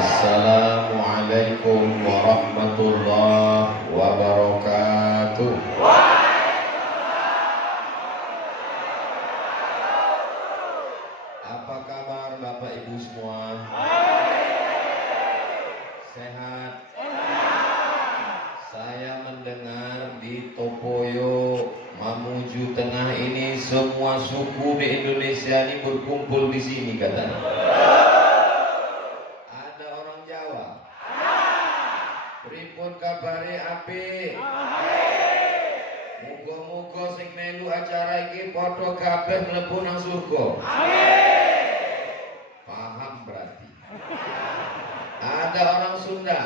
Assalamualaikum warahmatullahi wabarakatuh. Apa kabar Bapak Ibu semua? Sehat? Saya mendengar di Topoyo, Mamuju Tengah ini semua suku di Indonesia ini berkumpul di sini katanya. Ada orang Jawa. Pripun kabare apik? Muga-muga sing melu acara iki padha kabeh mlebu nang surga. Paham berarti. Ada orang Sunda.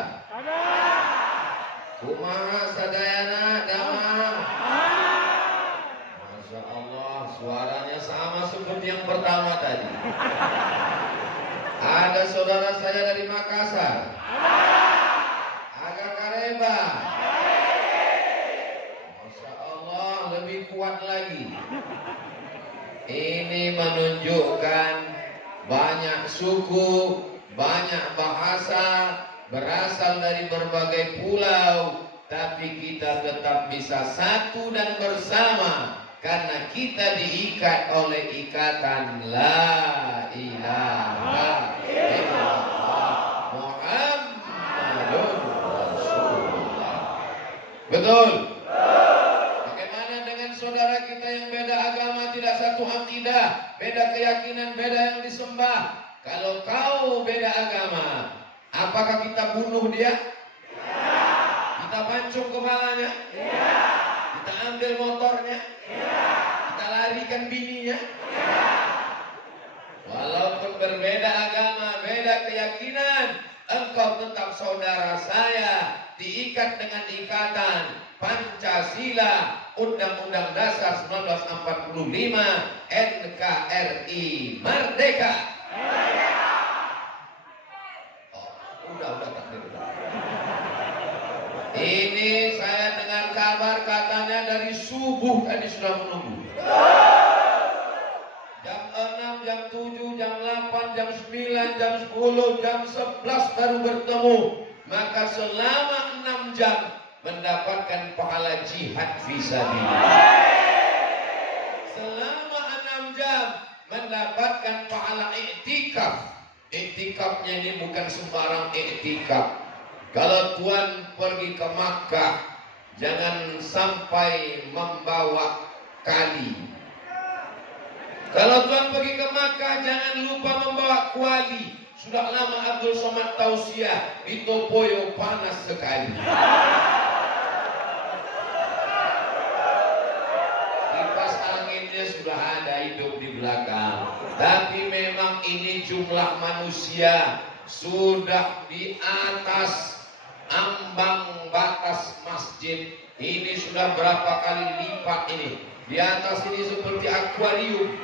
Kumaha sadayana damang. Masya Allah, suaranya sama seperti yang pertama tadi. Ada saudara saya dari Makassar. Agak Kareba. Masya Allah, lebih kuat lagi. Ini menunjukkan banyak suku, banyak bahasa, berasal dari berbagai pulau, tapi kita tetap bisa satu dan bersama karena kita diikat oleh ikatan La ilaha illallah Muhammadur Rasulullah. Betul? Bagaimana dengan saudara kita yang beda agama, tidak satu akidah, beda keyakinan, beda yang disembah? Kalau kau beda agama, apakah kita bunuh dia? Ya. Kita pancung kepalanya? Ya. Kita ambil motornya? Ya. Kita larikan bininya? Ya. Walaupun berbeda agama, beda keyakinan, engkau tetap saudara saya, diikat dengan ikatan Pancasila, Undang-Undang Dasar 1945, NKRI Merdeka. Udah takdir. Ini saya dengar kabar katanya dari subuh tadi sudah menunggu. Jam 6, jam 7, jam 8, jam 9, jam 10, jam 11 baru bertemu. Maka selama 6 jam mendapatkan pahala jihad fisabilillah. Selama 6 jam mendapatkan pahala iktikaf. Iktikafnya ini bukan sembarang iktikaf. Kalau Tuhan pergi ke Makkah, jangan sampai membawa kali. Kalau Tuhan pergi ke Makkah, jangan lupa membawa kuali. Sudah lama Abdul Somad tausiah, di Topoyo panas sekali. Kipas anginnya sudah ada hidup di belakang. Tapi memang ini jumlah manusia sudah di atas ambang batas masjid. Ini sudah berapa kali lipat ini. Di atas ini seperti akuarium.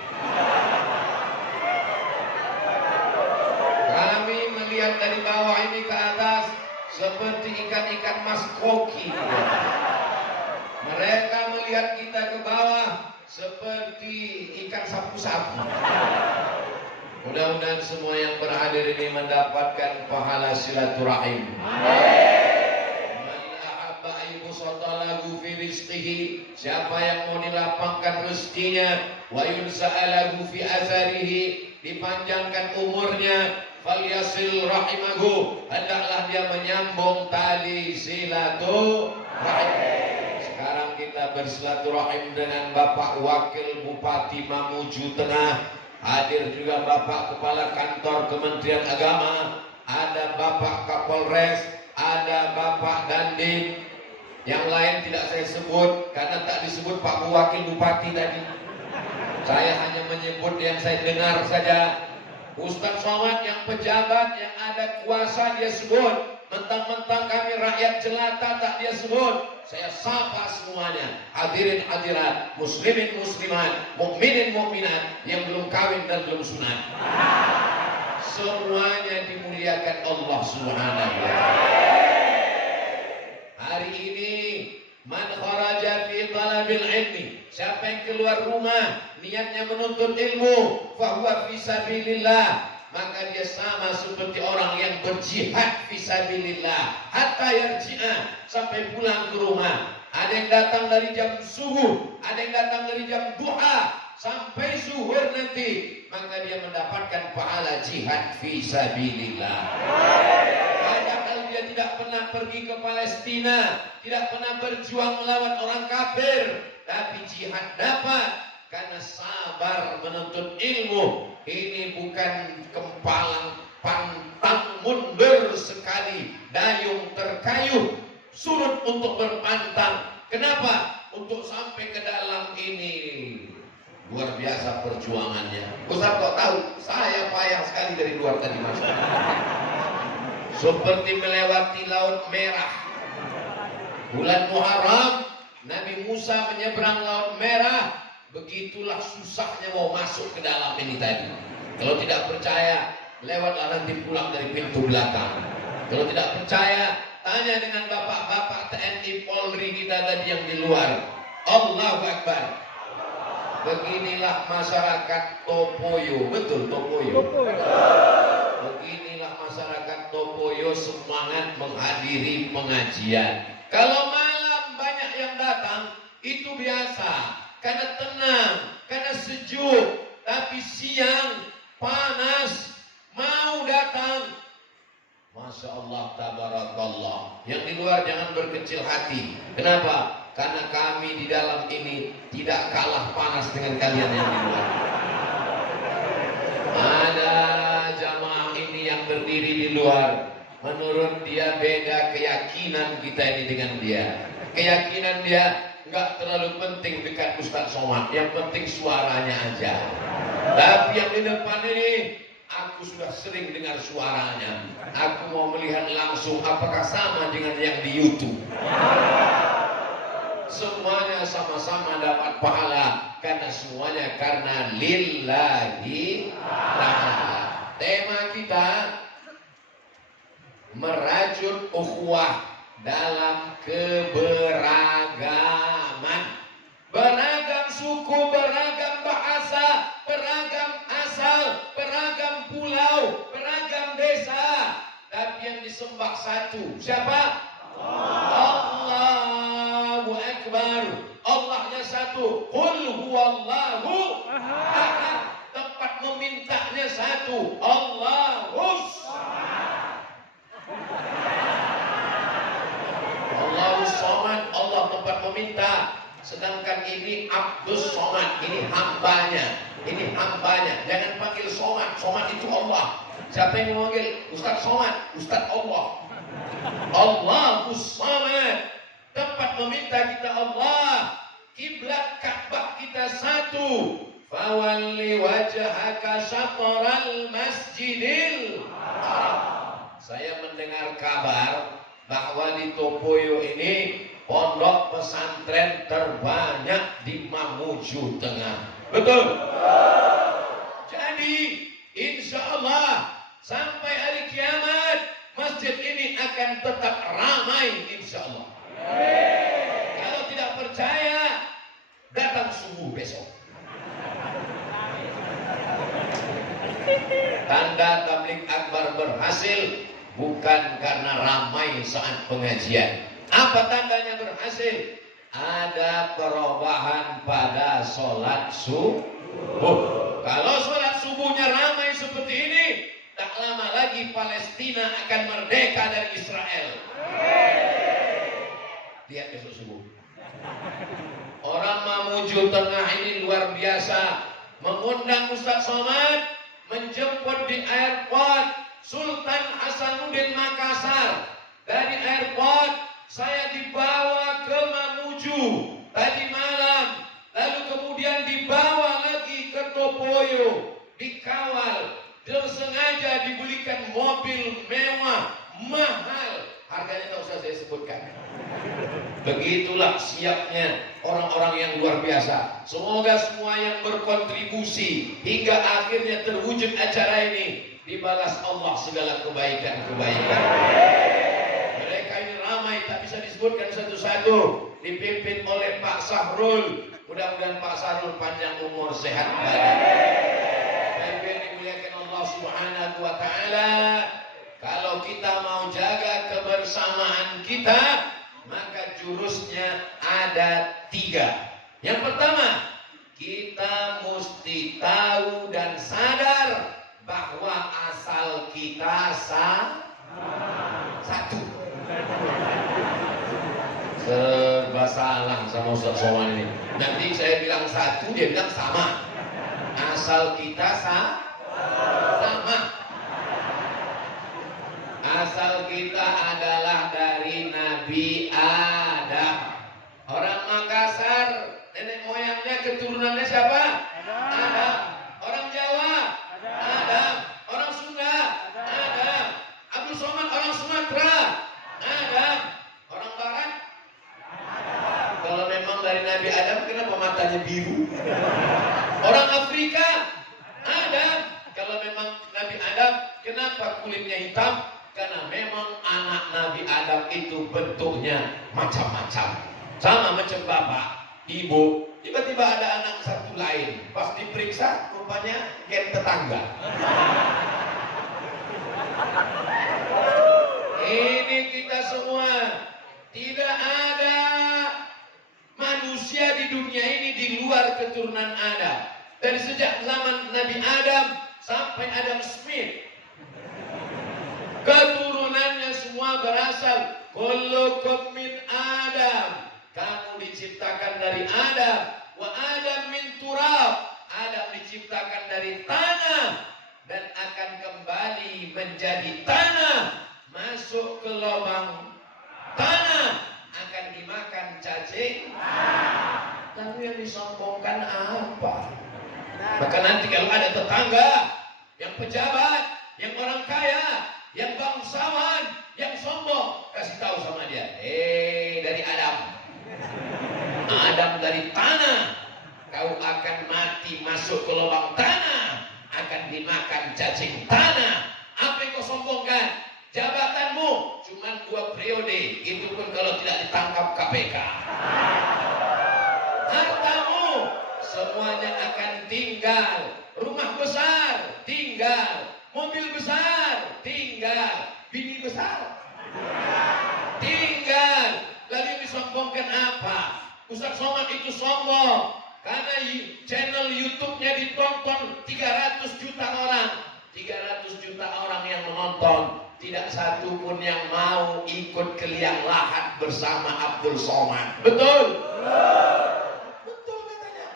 Kami melihat dari bawah ini ke atas seperti ikan-ikan maskoki. Mereka melihat kita ke bawah seperti ikan sapu-sapu. Mudah-mudahan semua yang berhadir ini mendapatkan pahala silaturahim. Man ahabba ayyubsatalahu fi rizqihi, siapa yang mau dilapangkan rezekinya, wa yunsa'alahu fi azarihi, dipanjangkan umurnya, falyasil rahimahu, hendaklah dia menyambung tali silaturahim. Sekarang kita bersilaturahim dengan Bapak Wakil Bupati Mamuju Tengah. Hadir juga Bapak Kepala Kantor Kementerian Agama, ada Bapak Kapolres, ada Bapak Dandim. Yang lain tidak saya sebut karena tak disebut Pak Wakil Bupati tadi. Saya hanya menyebut yang saya dengar saja. Ustaz Somad yang pejabat, yang ada kuasa dia sebut. Mentang-mentang kami rakyat jelata tak dia sebut. Saya sapa semuanya, hadirin hadirat, muslimin muslimat, mukminin mukminat yang belum kawin dan belum sunat. Semuanya dimuliakan Allah Subhanahu wa taala. Hari ini man kharaja fi talabil ilmi, siapa yang keluar rumah niatnya menuntut ilmu, fa huwa fi sabilillah, maka dia sama seperti orang yang berjihad fisabilillah hatta yarji'a, sampai pulang ke rumah. Ada yang datang dari jam subuh, ada yang datang dari jam duha sampai zuhur nanti, maka dia mendapatkan pahala jihad fisabilillah. Padahal dia tidak pernah pergi ke Palestina, tidak pernah berjuang melawan orang kafir, tapi jihad dapat karena sabar menuntut ilmu. Ini bukan kempalang pantang mundur sekali, dayung terkayuh, surut untuk berpantang. Kenapa? Untuk sampai ke dalam ini. Luar biasa perjuangannya. Ustaz kok tahu? Saya payah sekali dari luar tadi masuk. Seperti melewati Laut Merah. Bulan Muharram, Nabi Musa menyeberang Laut Merah. Begitulah susahnya mau masuk ke dalam ini tadi. Kalau tidak percaya, lewatlah nanti pulang dari pintu belakang. Kalau tidak percaya, tanya dengan bapak-bapak TNI Polri kita tadi yang di luar. Allahu Akbar. Beginilah masyarakat Topoyo. Betul Topoyo. Beginilah masyarakat Topoyo semangat menghadiri pengajian. Kalau malam banyak yang datang, itu biasa. Karena tenang, karena sejuk. Tapi siang panas, mau datang. Masya Allah, tabarakallah. Yang di luar jangan berkecil hati. Kenapa? Karena kami di dalam ini tidak kalah panas dengan kalian yang di luar. Ada jamaah ini yang berdiri di luar. Menurut dia beda keyakinan kita ini dengan dia. Keyakinan dia nggak terlalu penting dekat Ustaz Somad. Yang penting suaranya aja. Tapi yang di depan ini, aku sudah sering dengar suaranya. Aku mau melihat langsung apakah sama dengan yang di YouTube. Semuanya sama-sama dapat pahala karena semuanya karena lillahi ta'ala. Tema kita merajut ukhuwah dalam keberagaman. Beragam suku, beragam bahasa, beragam asal, beragam pulau, beragam desa, tapi yang disembah satu. Siapa? Allahu Akbar. Allahnya satu. Qul huwallahu ahad. Tempat memintanya satu. Allahus Allahus Somad. Allah tempat meminta. Sedangkan ini Abdus Somad. Ini hambanya. Ini hambanya. Jangan panggil Somad. Somad itu Allah. Siapa yang memanggil Ustaz Somad? Ustaz Allah. Allahus Samad. Tempat meminta kita Allah. Kiblat Ka'bah kita satu. Fawalli wajhaka syatral masjidil haram. Saya mendengar kabar bahwa di Topoyo ini pondok pesantren terbanyak di Mamuju Tengah. Betul? Jadi insya Allah sampai hari kiamat masjid ini akan tetap ramai insya Allah. Kalau tidak percaya, datang subuh besok. Tanda tabligh akbar berhasil bukan karena ramai saat pengajian. Apa tandanya berhasil? Ada perubahan pada sholat subuh. Kalau sholat subuhnya ramai seperti ini, tak lama lagi Palestina akan merdeka dari Israel. Lihat besok subuh. Orang Mamuju Tengah ini luar biasa. Mengundang Ustaz Somad, menjemput di airport Sultan Hasanuddin Makassar. Dari airport saya dibawa ke Mamuju tadi malam. Lalu kemudian dibawa lagi ke Topoyo, dikawal. Sengaja dibelikan mobil mewah, mahal. Harganya tak usah saya sebutkan. Begitulah siapnya orang-orang yang luar biasa. Semoga semua yang berkontribusi hingga akhirnya terwujud acara ini dibalas Allah segala kebaikan-kebaikan. Mereka ini ramai, tak bisa disebutkan satu-satu. Dipimpin oleh Pak Sahrul. Mudah-mudahan Pak Sahrul panjang umur, sehat badan. Dimuliakan Allah Subhanahu kita, maka jurusnya ada 3. Yang pertama, kita mesti tahu dan sadar bahwa asal kita satu. Serba salah sama Ustaz Somad ini. Nanti saya bilang satu, dia bilang sama. Asal kita sama. Asal kita adalah dari Nabi Adam. Orang Makassar, nenek moyangnya keturunannya siapa? Adam. Orang Jawa? Adam. Orang Sunda? Adam. Abdul Somad orang Sumatera? Adam. Orang Barat? Kalau memang dari Nabi Adam, kenapa matanya biru? Orang Afrika? Adam. Kalau memang Nabi Adam, kenapa kulitnya hitam? Karena memang anak Nabi Adam itu bentuknya macam-macam. Sama macam bapak, ibu. Tiba-tiba ada anak satu lain. Pas diperiksa, rupanya kayak tetangga. Ini kita semua. Tidak ada manusia di dunia ini di luar keturunan Adam. Dari sejak zaman Nabi Adam sampai Adam Smith, keturunannya semua berasal kullukum min Adam. Kamu diciptakan dari Adam. Wa Adam min turab. Adam diciptakan dari tanah dan akan kembali menjadi tanah. Masuk ke lubang tanah, akan dimakan cacing. Lalu yang disombongkan apa? Maka nanti kalau ada tetangga yang pejabat, yang orang kaya, yang bangsawan, yang sombong, kasih tahu sama dia, dari Adam. Adam dari tanah, kau akan mati masuk ke lubang tanah, akan dimakan cacing tanah. Apa yang kau sombongkan? Jabatanmu cuma 2 periode, itu pun kalau tidak ditangkap KPK. Hartamu semuanya akan tinggal, rumah besar tinggal, mobil besar tinggal, bini besar tinggal. Lalu disombongkan apa? Ustaz Somad itu sombong karena channel YouTube-nya ditonton 300 juta orang. 300 juta orang yang menonton, tidak satu pun yang mau ikut ke liang lahat bersama Abdul Somad. Betul? Betul katanya.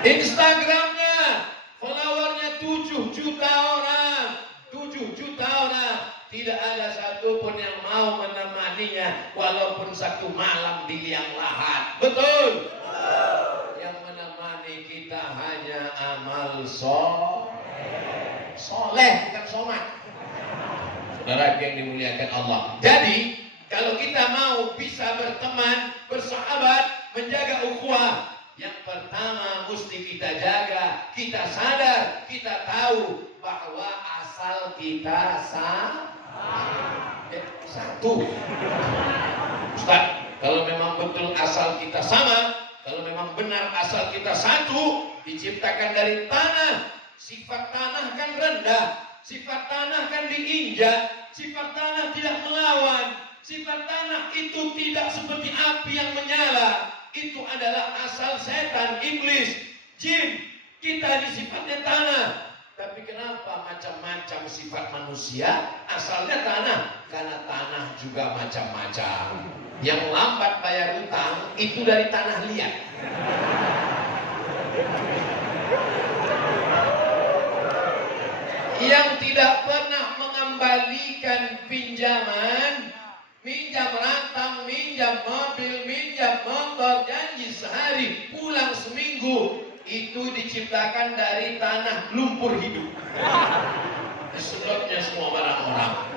Instagramnya followernya 7 juta orang. 7 juta orang. Tidak ada satupun yang mau menemaninya walaupun satu malam di liang lahat. Betul? Yang menemani kita hanya amal soleh, bukan somad. Saudara yang dimuliakan Allah. Jadi kalau kita mau bisa berteman, bersahabat, menjaga ukhuwah, yang pertama mesti kita jaga, kita sadar, kita tahu bahwa asal kita satu. Ustaz, kalau memang betul asal kita sama, kalau memang benar asal kita satu, diciptakan dari tanah, sifat tanah kan rendah, sifat tanah kan diinjak, sifat tanah tidak melawan, sifat tanah itu tidak seperti api yang menyala. Itu adalah asal setan, iblis, jin. Kita di sifatnya tanah. Tapi kenapa macam-macam sifat manusia? Asalnya tanah. Karena tanah juga macam-macam. Yang lambat bayar utang itu dari tanah liat. Yang tidak pernah mengembalikan pinjaman, minjam rantang, minjam mobil, minjam motor, janji sehari, pulang seminggu, itu diciptakan dari tanah lumpur hidup. Disedotnya semua barang orang.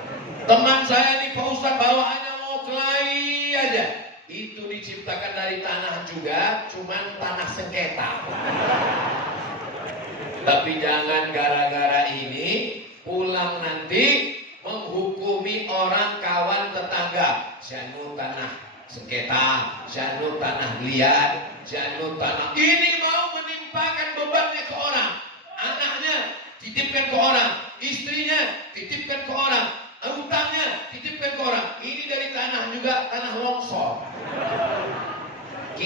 Teman saya nih Pak Ustadz bawaannya mau kelahi aja, itu diciptakan dari tanah juga, cuman tanah sengketa. Tapi jangan gara-gara ini pulang nanti menghukumi orang kawan tetangga. Syanu tanah sengketa, syanu tanah liat, syanu tanah. Ini mau menimpakan bebannya ke orang. Anaknya titipkan ke orang, istrinya titipkan ke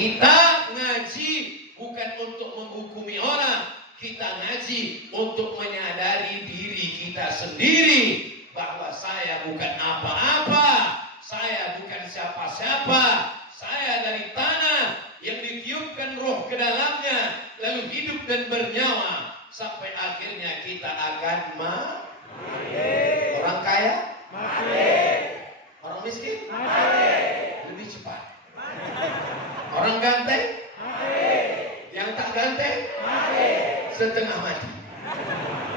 Kita ngaji bukan untuk menghukumi orang, kita ngaji untuk menyadari diri kita sendiri bahwa saya bukan apa-apa, saya bukan siapa-siapa, saya dari tanah yang ditiupkan roh ke dalamnya, lalu hidup dan bernyawa sampai akhirnya kita akan mati. Orang kaya mati, orang miskin mati, lebih cepat. Orang ganteng mati, yang tak ganteng mati, setengah mati.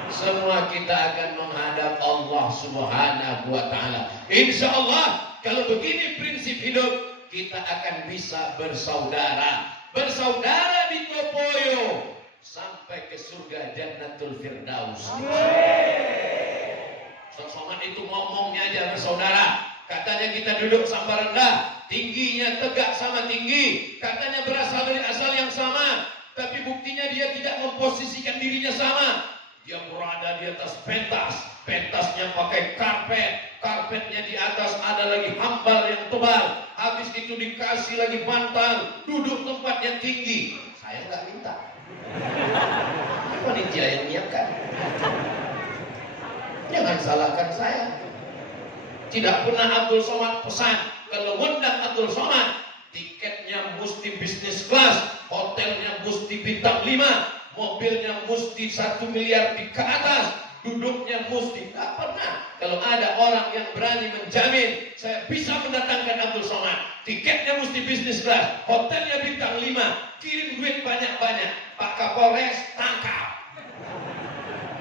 Semua kita akan menghadap Allah Subhanahu wa Ta'ala. Insya Allah, kalau begini prinsip hidup, kita akan bisa bersaudara. Bersaudara di Topoyo sampai ke surga Jannatul Firdaus. Sosoman itu ngomongnya aja bersaudara. Katanya kita duduk sama rendah, tingginya tegak sama tinggi. Katanya berasal dari asal yang sama, tapi buktinya dia tidak memposisikan dirinya sama. Dia berada di atas pentas, pentasnya pakai karpet, karpetnya di atas ada lagi hambal yang tebal, habis itu dikasih lagi bantal, duduk tempatnya tinggi. Saya nggak minta, panitia yang nyiapkan. Jangan salahkan saya. Tidak pernah Abdul Somad pesan kalau undang Abdul Somad, tiketnya mesti bisnis kelas, hotelnya mesti bintang 5, mobilnya mesti 1 miliar ke atas, duduknya mesti. Tak pernah. Kalau ada orang yang berani menjamin saya bisa mendatangkan Abdul Somad, tiketnya mesti bisnis kelas, hotelnya bintang 5, kirim duit banyak-banyak, Pak Kapolres tangkap.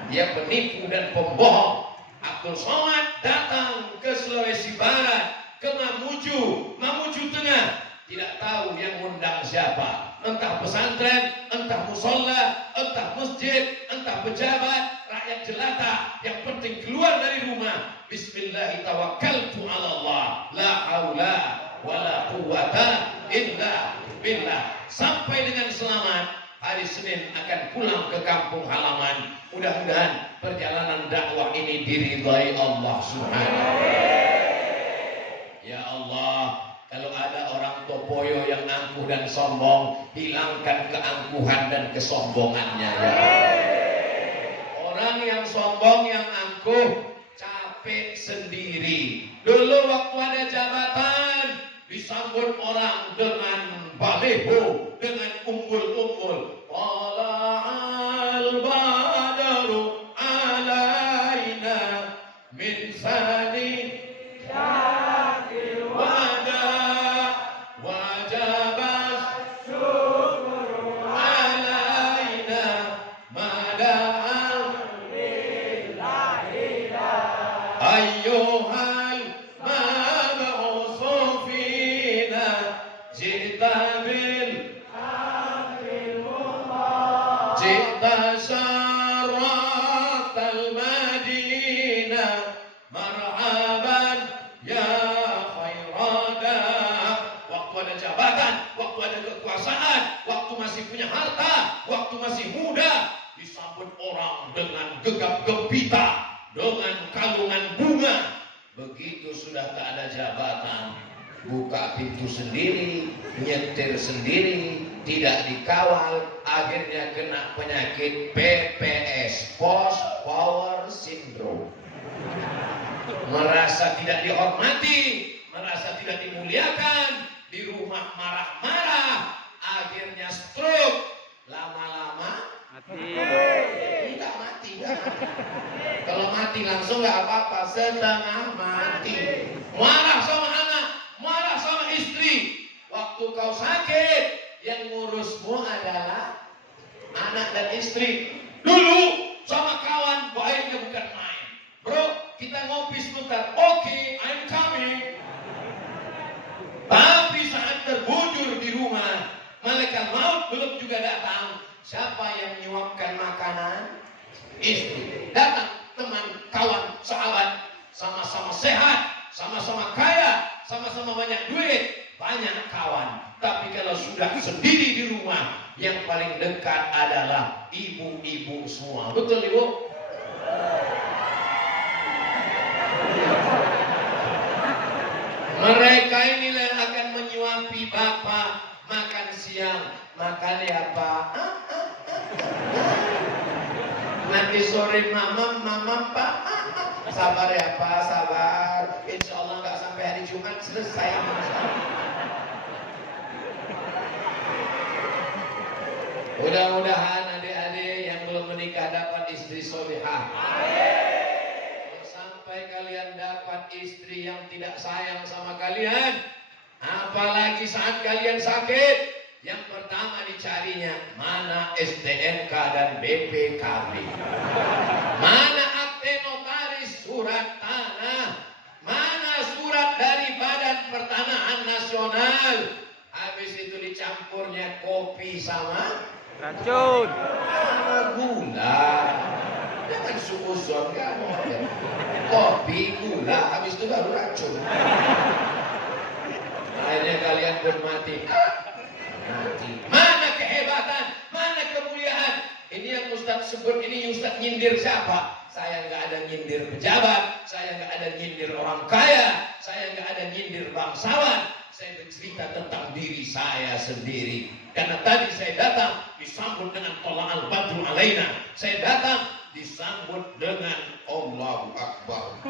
Dia penipu dan pembohong. Abdul Somad datang ke Sulawesi Barat, ke Mamuju, Mamuju Tengah, tidak tahu yang undang siapa. Entah pesantren, entah musola, entah masjid, entah pejabat, rakyat jelata. Yang penting keluar dari rumah, Bismillahirrahmanirrahim, la haula wala quwwata illa billah. Sampai dengan selamat, hari Senin akan pulang ke kampung halaman. Mudah-mudahan perjalanan dakwah ini diridhai Allah Subhanahu. Ya Allah, kalau ada orang Topoyo yang angkuh dan sombong, hilangkan keangkuhan dan kesombongannya ya. Orang yang sombong, yang angkuh, capek sendiri. Dulu waktu ada jabatan, disambut orang dengan baleho, dengan umbul-umbul. Tala'al badaru alaina min sani syakil wada wajabas syukru alaina mada'al lillahila ayyuhal mab'usu fina jita bil jita syaratal madinah marhaban ya khairada. Waktu ada jabatan, waktu ada kekuasaan, waktu masih punya harta, waktu masih muda, disambut orang dengan gegap gempita, dengan kalungan bunga. Begitu sudah tak ada jabatan, buka pintu sendiri, nyetir sendiri, tidak dikawal, akhirnya kena penyakit PPS, Post Power Syndrome. Merasa tidak dihormati, merasa tidak dimuliakan, di rumah marah-marah, akhirnya stroke, lama-lama mati. Tidak mati, kalau mati langsung nggak apa-apa, setengah mati. Marah sama anak, marah sama istri. Waktu kau sakit, yang ngurusmu adalah anak dan istri. Dulu sama kawan baiknya bukan main. Bro, kita ngopi sebentar. Oke, I'm coming. Tapi saat terbujur di rumah, malaikat maut belum juga datang. Siapa yang menyuapkan makanan? Istri. Datang teman, kawan, sahabat, sama-sama sehat, sama-sama kaya, sama-sama banyak duit, banyak kawan. Tapi kalau sudah sendiri di rumah, yang paling dekat adalah ibu-ibu semua. Betul ibu? Mereka inilah yang akan menyuapi bapak, makan siang, makan ya Pak. Nanti sore mamam Pak. Sabar ya Pak, sabar. Insya Allah nggak sampai hari Jumat selesai. Mudah-mudahan adik-adik yang belum menikah dapat istri solihah. Kalau sampai kalian dapat istri yang tidak sayang sama kalian, apalagi saat kalian sakit, yang pertama dicarinya mana STNK dan BPKB, mana akte notaris surat tanah, mana surat dari Badan Pertanahan Nasional. Habis itu dicampurnya kopi sama racun, gula. Jangan suuzon kamu. Kopi, gula, habis itu baru racun. Akhirnya kalian pun mati. Mana kehebatan, mana kemuliaan? Ini yang Ustadz sebut, ini Ustadz nyindir siapa? Saya nggak ada nyindir pejabat, saya nggak ada nyindir orang kaya, saya nggak ada nyindir bangsawan. Saya bercerita tentang diri saya sendiri. Karena tadi saya datang disambut dengan tola'al badru alaina. Saya datang disambut dengan Allahu Akbar.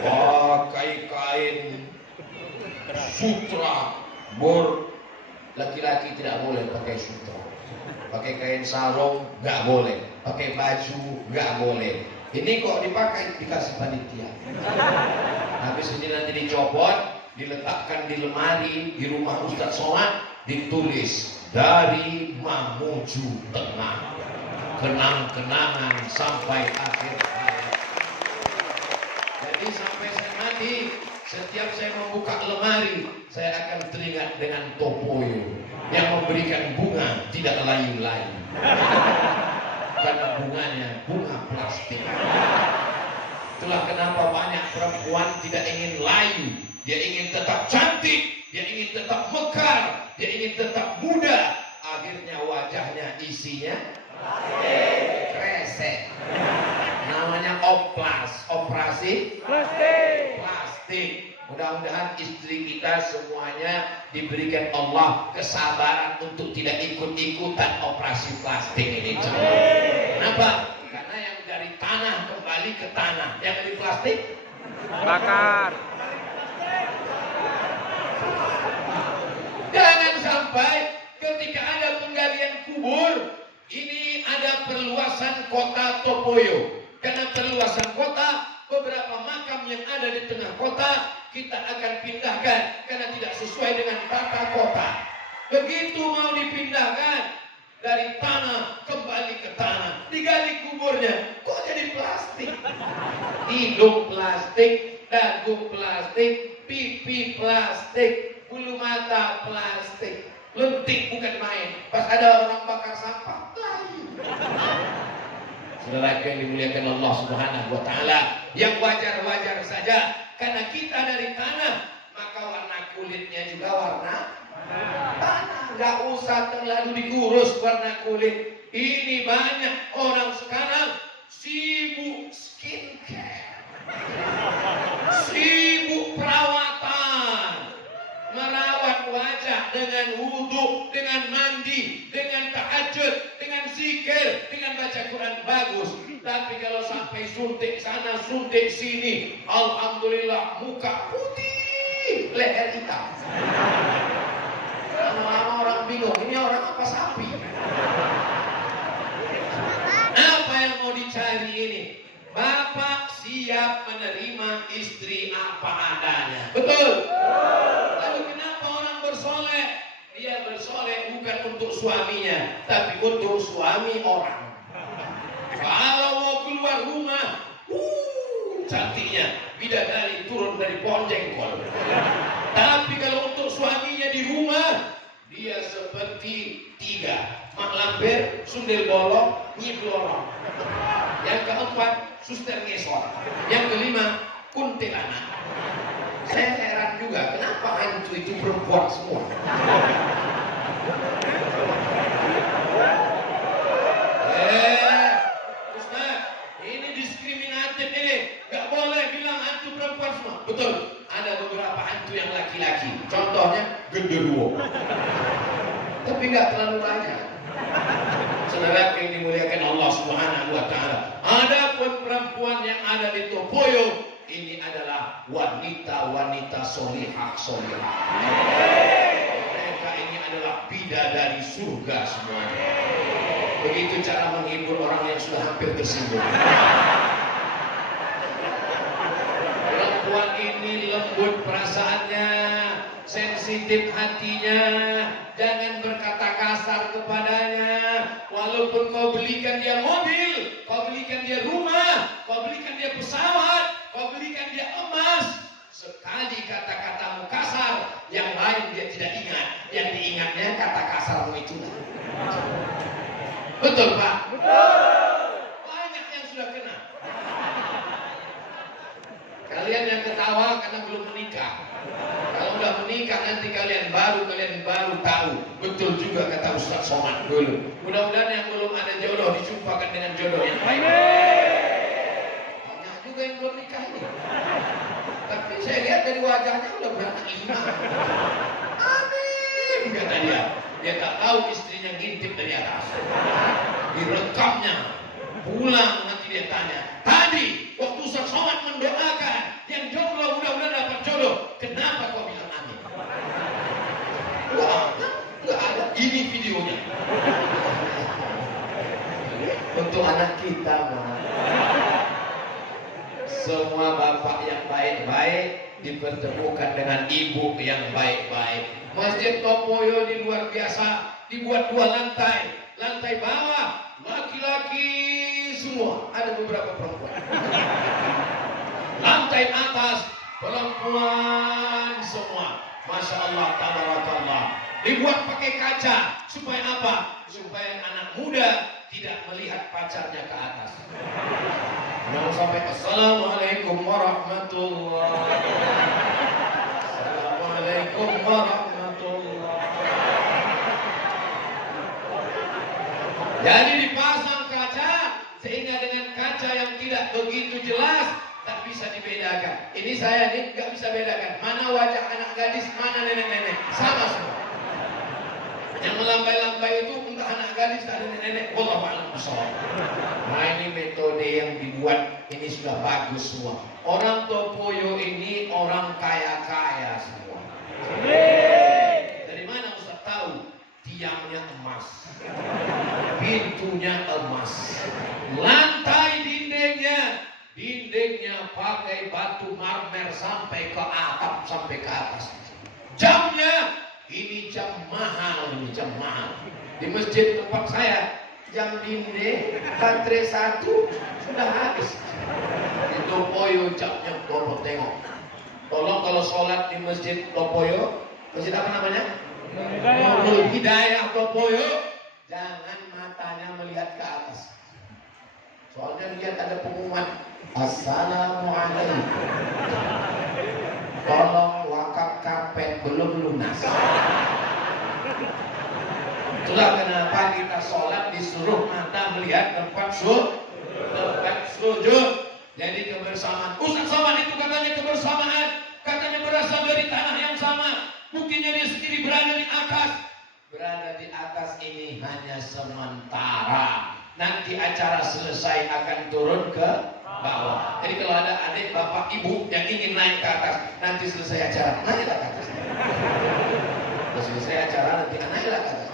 Pakai kain sutra bor. Laki-laki tidak boleh pakai sutra. Pakai kain sarung nggak boleh. Pakai baju nggak boleh. Ini kok dipakai dikasih panitia. Habis ini nanti dicopot, diletakkan di lemari di rumah Ustadz Somad, ditulis dari Mamuju Tengah, kenang-kenangan sampai akhir hayat. Jadi sampai saya mati, setiap saya membuka lemari, saya akan teringat dengan Topoyo yang memberikan bunga tidak layu-layu. Karena bunganya bunga plastik. Itulah kenapa banyak perempuan tidak ingin layu. Dia ingin tetap cantik, dia ingin tetap mekar, dia ingin tetap muda. Akhirnya wajahnya isinya kresek. Namanya oplas, operasi plastik. Mudah-mudahan istri kita semuanya diberikan Allah kesabaran untuk tidak ikut-ikutan operasi plastik ini. Kenapa? Karena yang dari tanah kembali ke tanah, yang dari plastik bakar. Jangan sampai ketika ada penggalian kubur, ini ada perluasan kota Topoyo. Karena perluasan kota, beberapa makam yang ada di tengah kota, kita akan pindahkan karena tidak sesuai dengan tata kota. Begitu mau dipindahkan, dari tanah kembali ke tanah, digali kuburnya, kok jadi plastik? Hidung plastik, dagu plastik, pipi plastik, bulu mata plastik, lentik bukan main. Pas ada orang bakar sampah, lain. Saudara yang dimuliakan Allah Subhanahu wa Ta'ala, yang wajar-wajar saja, karena kita dari tanah, maka warna kulitnya juga warna tanah. Gak usah terlalu digurus warna kulit. Ini banyak orang sekarang sibuk skincare, sibuk perawatan, merawat wajah dengan wudhu, dengan mandi, dengan tahajud, dengan zikir, dengan baca Quran bagus. Tapi kalau sampai suntik sana, suntik sini, alhamdulillah muka putih, leher hitam. Lama-lama orang bingung, ini orang apa sapi? Apa yang mau dicari ini? Bapak siap menerima istri apa adanya. Betul? Lalu kenapa orang bersoleh? Dia bersoleh bukan untuk suaminya, tapi untuk suami orang. Kalau mau keluar rumah, cantiknya bidadari turun dari pohon jengkol. Tapi kalau untuk suaminya di rumah, dia seperti tiga: mak lampir, sundel bolong, nyi blorong. Yang keempat, suster ngesot. Yang kelima, kuntilanak. Saya heran juga, kenapa hantu itu perempuan semua? Ustaz, ini diskriminatif ini. Gak boleh bilang hantu perempuan semua. Betul, ada beberapa hantu yang laki-laki. Contohnya genderuwo. tapi nggak terlalu banyak. Saudara yang dimuliakan Allah Subhanahu wa taala. Adapun perempuan yang ada di Topoyo ini adalah wanita-wanita solihah. Mereka ini adalah bidadari surga semuanya. Begitu cara menghibur orang yang sudah hampir tersinggung. Perempuan ini lembut perasaannya, sensitif hatinya, jangan berkata kasar kepadanya. Walaupun kau belikan dia mobil, kau belikan dia rumah, kau belikan dia pesawat, kau belikan dia emas, sekali kata-katamu kasar, yang lain dia tidak ingat. Yang diingatnya kata kasarmu itu. Betul Pak? Betul. Banyak yang sudah kena. Kalian yang ketawa karena belum menikah. Kalau udah menikah nanti kalian baru tahu. Betul juga kata Ustaz Somad dulu. Mudah-mudahan yang belum ada jodoh dijumpakan dengan jodoh yang baik. Banyak juga yang belum nikah ini. Tapi saya lihat dari wajahnya udah beranak 5. Amin kata dia. Dia tak tahu istrinya ngintip dari atas. Direkamnya. Pulang nanti dia tanya. Tadi waktu Ustaz Somad mendoakan yang jomblo mudah-mudahan dapat jodoh. Kenapa kau bilang amin? Enggak ada. Ini videonya. Untuk anak kita, Mak. Semua bapak yang baik-baik dipertemukan dengan ibu yang baik-baik. Masjid Topoyo ini luar biasa, dibuat 2 lantai. Lantai bawah laki-laki semua, ada beberapa perempuan. Lantai atas perempuan semua. Masya Allah, tabarakallah. Dibuat pakai kaca supaya apa? Supaya anak muda tidak melihat pacarnya ke atas. Jangan sampai assalamualaikum warahmatullahi wabarakatuh. Assalamualaikum warahmatullahi. Jadi dipasang kaca sehingga dengan kaca yang tidak begitu jelas tak bisa dibedakan. Ini saya nih nggak bisa bedakan mana wajah anak gadis, mana nenek-nenek, sama semua. Yang melambai-lambai itu entah anak gadis atau nenek-nenek. Wallahu a'lam bishawab. Nah ini metode yang dibuat ini sudah bagus semua. Orang Topoyo ini orang kaya-kaya semua. Dari mana Ustaz tahu? Tiangnya emas, pintunya emas, lantai dindingnya pakai batu marmer sampai ke atap, sampai ke atas. Jamnya ini jam mahal. Di masjid tempat saya jam dinding baterai 1 sudah habis. Di Topoyo jamnya baru tengok. Tolong kalau sholat di masjid Topoyo, masjid apa namanya? Nurul Hidayah Topoyo, jangan matanya melihat ke atas. Soalnya lihat ada pengumuman Assalamualaikum, tolong wakaf karpet belum lunas. Itulah kenapa kita sholat disuruh mata melihat tempat sujud. Jadi kebersamaan. Ustaz Somad itu katanya kebersamaan, katanya berasal dari tanah yang sama. Buktinya dia sendiri berada di atas. Berada di atas ini hanya sementara. Nanti acara selesai akan turun ke bawah. Jadi kalau ada adik, bapak, ibu yang ingin naik ke atas, nanti selesai acara, naiklah ke atas. Terus selesai acara, nanti naiklah ke atas.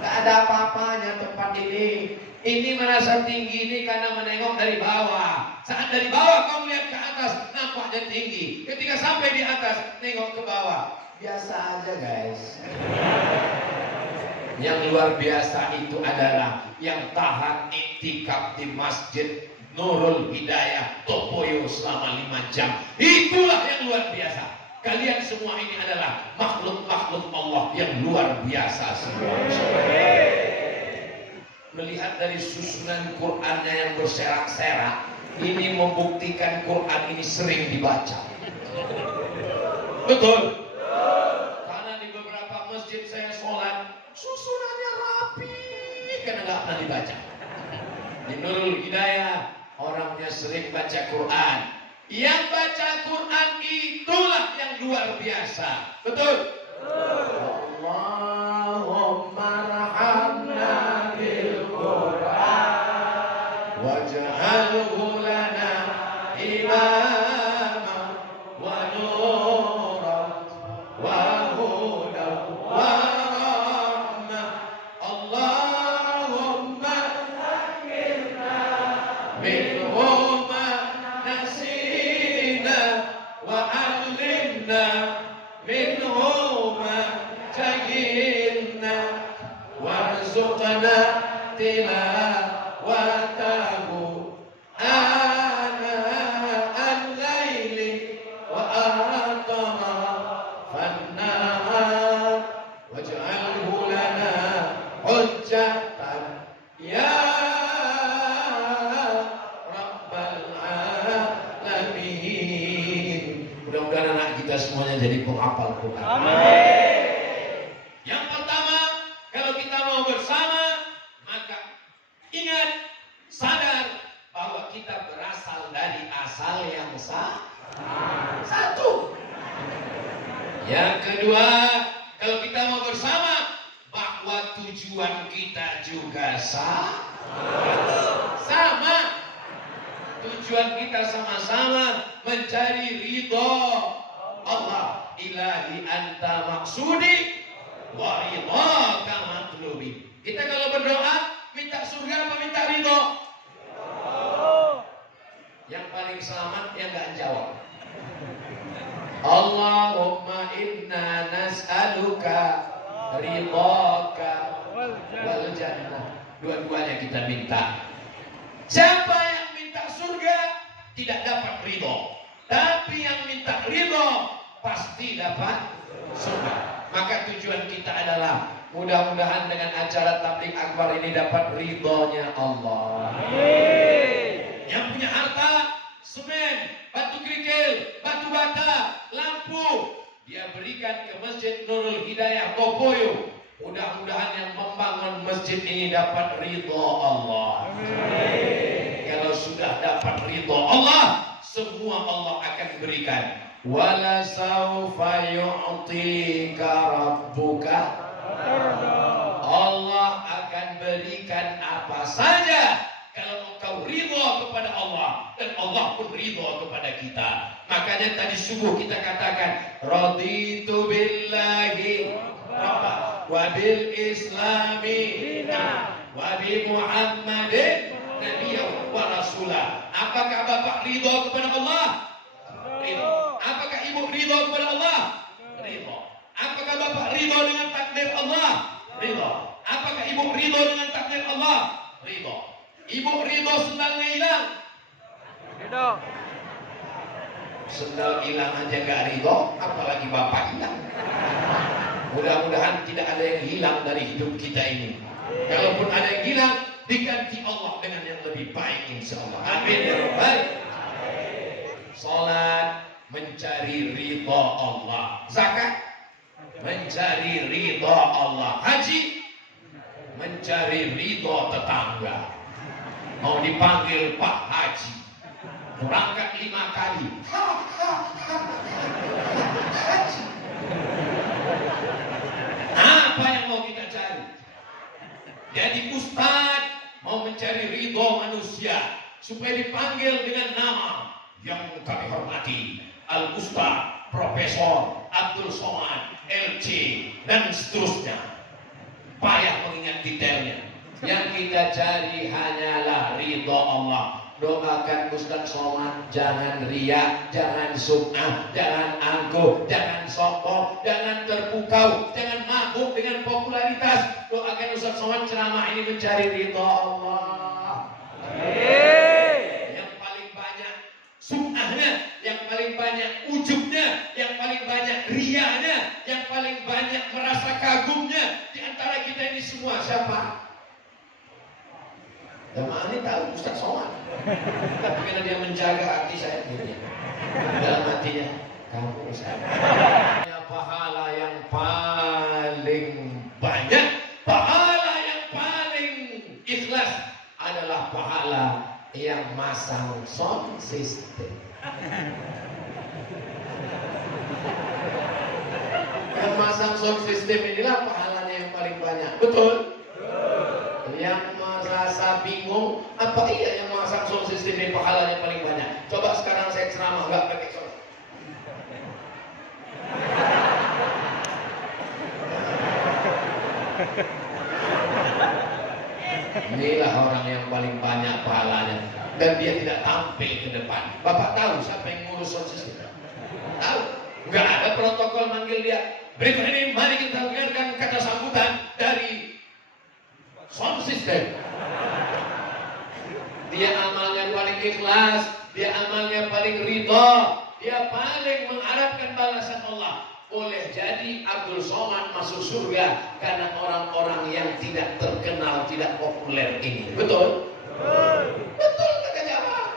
Gak ada apa-apanya tempat ini. Ini merasa tinggi ini karena menengok dari bawah. Saat dari bawah kau melihat ke atas, nampaknya tinggi. Ketika sampai di atas, nengok ke bawah. Biasa aja guys. Yang luar biasa itu adalah yang tahan iktikaf di Masjid Nurul Hidayah Topoyo selama 5 jam. Itulah yang luar biasa. Kalian semua ini adalah makhluk-makhluk Allah yang luar biasa semua. Melihat dari susunan Qur'annya yang berserak-serak, ini membuktikan Qur'an ini sering dibaca. Betul. Karena di beberapa masjid saya sholat, susunannya rapi karena nggak pernah dibaca. Di Nurul Hidayah orangnya sering baca Quran. Yang baca Quran itulah yang luar biasa. Betul? Allahumma waj'alhu lana imama wa nuran wa hudan wa rahmah. Allahumma zakkirna minhu ma nasina wa allimna minhu ma jahilna warzuqna tilawatahu ana al-laili wa atrafan nahar waj'alhu lana hujjatan ya rabbal alamin. Mudah-mudahan anak kita semuanya jadi penghafal Quran. Amin. Yang pertama, kalau kita mau bersama, maka ingat, sadar bahwa kita berasal dari asal yang satu. Yang kedua, kalau kita mau bersama, bahwa tujuan kita juga sama. Tujuan kita sama-sama mencari ridho Allah. Ilahi anta maksudi wa ridhaka matlubi. Kita kalau berdoa minta surga apa minta ridho? Yang paling selamat yang gak jawab. Allahumma inna nas'aluka ridhaka wal jannah. Dua-duanya kita minta. Siapa yang minta surga tidak dapat ridho, tapi yang minta ridho pasti dapat surga. Maka tujuan kita adalah mudah-mudahan dengan acara tabligh akbar ini dapat ridhonya Allah. Yang punya harta, semen, batu kerikil, batu bata, lampu, dia berikan ke Masjid Nurul Hidayah Topoyo. Mudah-mudahan yang membangun masjid ini dapat ridho Allah. Kalau sudah dapat ridho Allah, semua Allah akan berikan. Wala saufa yu'tika rabbuka. Allah akan berikan apa saja kalau engkau ridho kepada Allah, dan Allah pun ridho kepada kita. Makanya tadi subuh kita katakan raditu billahi rabba wa bil islami wa bi Muhammadin nabiyyan wa rasulah. Apakah Bapak ridho kepada Allah? Ridho. Apakah Ibu ridho kepada Allah? Ridho. Apakah Bapak ridho dengan takdir Allah? Ridho. Apakah Ibu ridho dengan takdir Allah? Ridho. Ibu ridho sendalnya hilang? Ridho. Sendal hilang aja gak ridho, apalagi Bapak hilang. Mudah-mudahan tidak ada yang hilang dari hidup kita ini. Kalaupun ada yang hilang, diganti Allah dengan yang lebih baik insyaallah. Amin ya rabbal. Salat mencari ridha Allah. Zakat mencari ridha Allah. Haji mencari ridha tetangga. Mau dipanggil Pak Haji, berangkat 5 kali. Haji. Apa yang mau kita cari? Jadi ustaz mau mencari ridho manusia supaya dipanggil dengan nama yang kami hormati, Al-Ustaz Profesor Abdul Somad LC dan seterusnya. Payah mengingat detailnya. Yang kita cari hanyalah ridho Allah. Doakan Ustaz Somad, jangan riya, jangan sum'ah, jangan angkuh, jangan sombong, jangan terpukau, jangan mabuk dengan popularitas. Doakan Ustaz Somad ceramah ini mencari ridho Allah. Yang paling banyak sum'ahnya, yang paling banyak ujubnya, yang paling banyak riyanya, yang paling banyak merasa kagumnya di antara kita ini semua siapa? Jemaah ini tahu Ustaz Somad, tapi karena dia menjaga hati saya gitu ya. Dalam hatinya, kamu Ustaz. Pahala yang paling banyak, pahala yang paling ikhlas adalah pahala yang masang sound system. Yang masang sound system inilah pahalanya yang paling banyak. Betul? Yang merasa bingung, apa iya yang memasang sound system ini pahalanya paling banyak? Coba sekarang saya ceramah nggak pakai sound. Inilah orang yang paling banyak pahalanya, dan dia tidak tampil ke depan. Bapak tahu siapa yang ngurus sound system? Tahu? Nggak ada protokol manggil dia. Berikut ini mari kita dengarkan kata sambutan dari sound system. Dia amalnya paling ikhlas, dia amalnya paling ridho, dia paling mengharapkan balasan Allah. Boleh jadi Abdul Somad masuk surga karena orang-orang yang tidak terkenal, tidak populer ini. Betul? Betul kata jawab.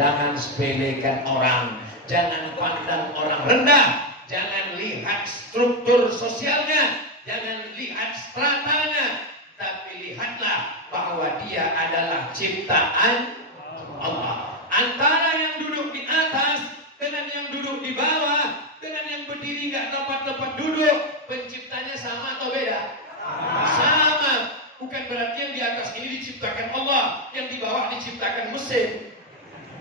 Jangan sepelekan orang, jangan pandang orang rendah, jangan lihat struktur sosialnya, jangan lihat stratanya, tapi lihatlah bahwa dia adalah ciptaan Allah. Antara yang duduk di atas dengan yang duduk di bawah, dengan yang berdiri nggak tempat-tempat duduk, penciptanya sama atau beda? Sama. Bukan berarti yang di atas ini diciptakan Allah, yang di bawah diciptakan mesin.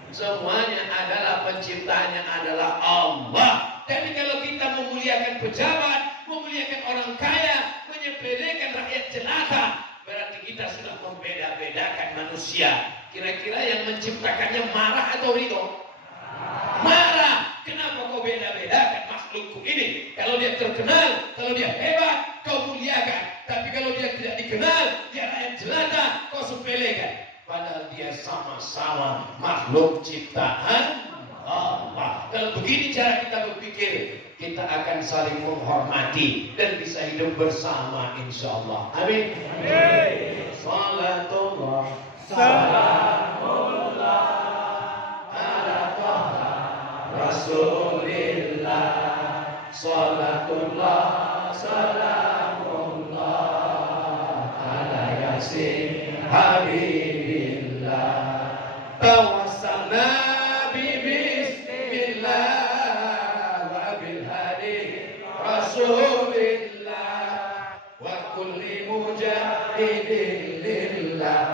Semuanya adalah penciptanya adalah Allah. Jadi kalau kita memuliakan pejabat, memuliakan orang kaya, menyepelekan rakyat jelata, berarti kita sudah membeda-bedakan manusia. Kira-kira yang menciptakannya marah atau ridho? Marah. Kenapa kau beda-bedakan makhlukku ini? Kalau dia terkenal, kalau dia hebat, kau muliakan. Tapi kalau dia tidak dikenal, dia rakyat jelata, kau sepelekan. Padahal dia sama-sama makhluk ciptaan Allah. Kalau begini cara kita berpikir, kita akan saling menghormati dan bisa hidup bersama insya Allah. Amin. Salatullah, salamullah ala Taha Rasulillah. Salatullah, salamullah ala Yasin Habibillah. Tawassalna bismillah wa bil hadi Rasulillah wa kulli mujahidin lillah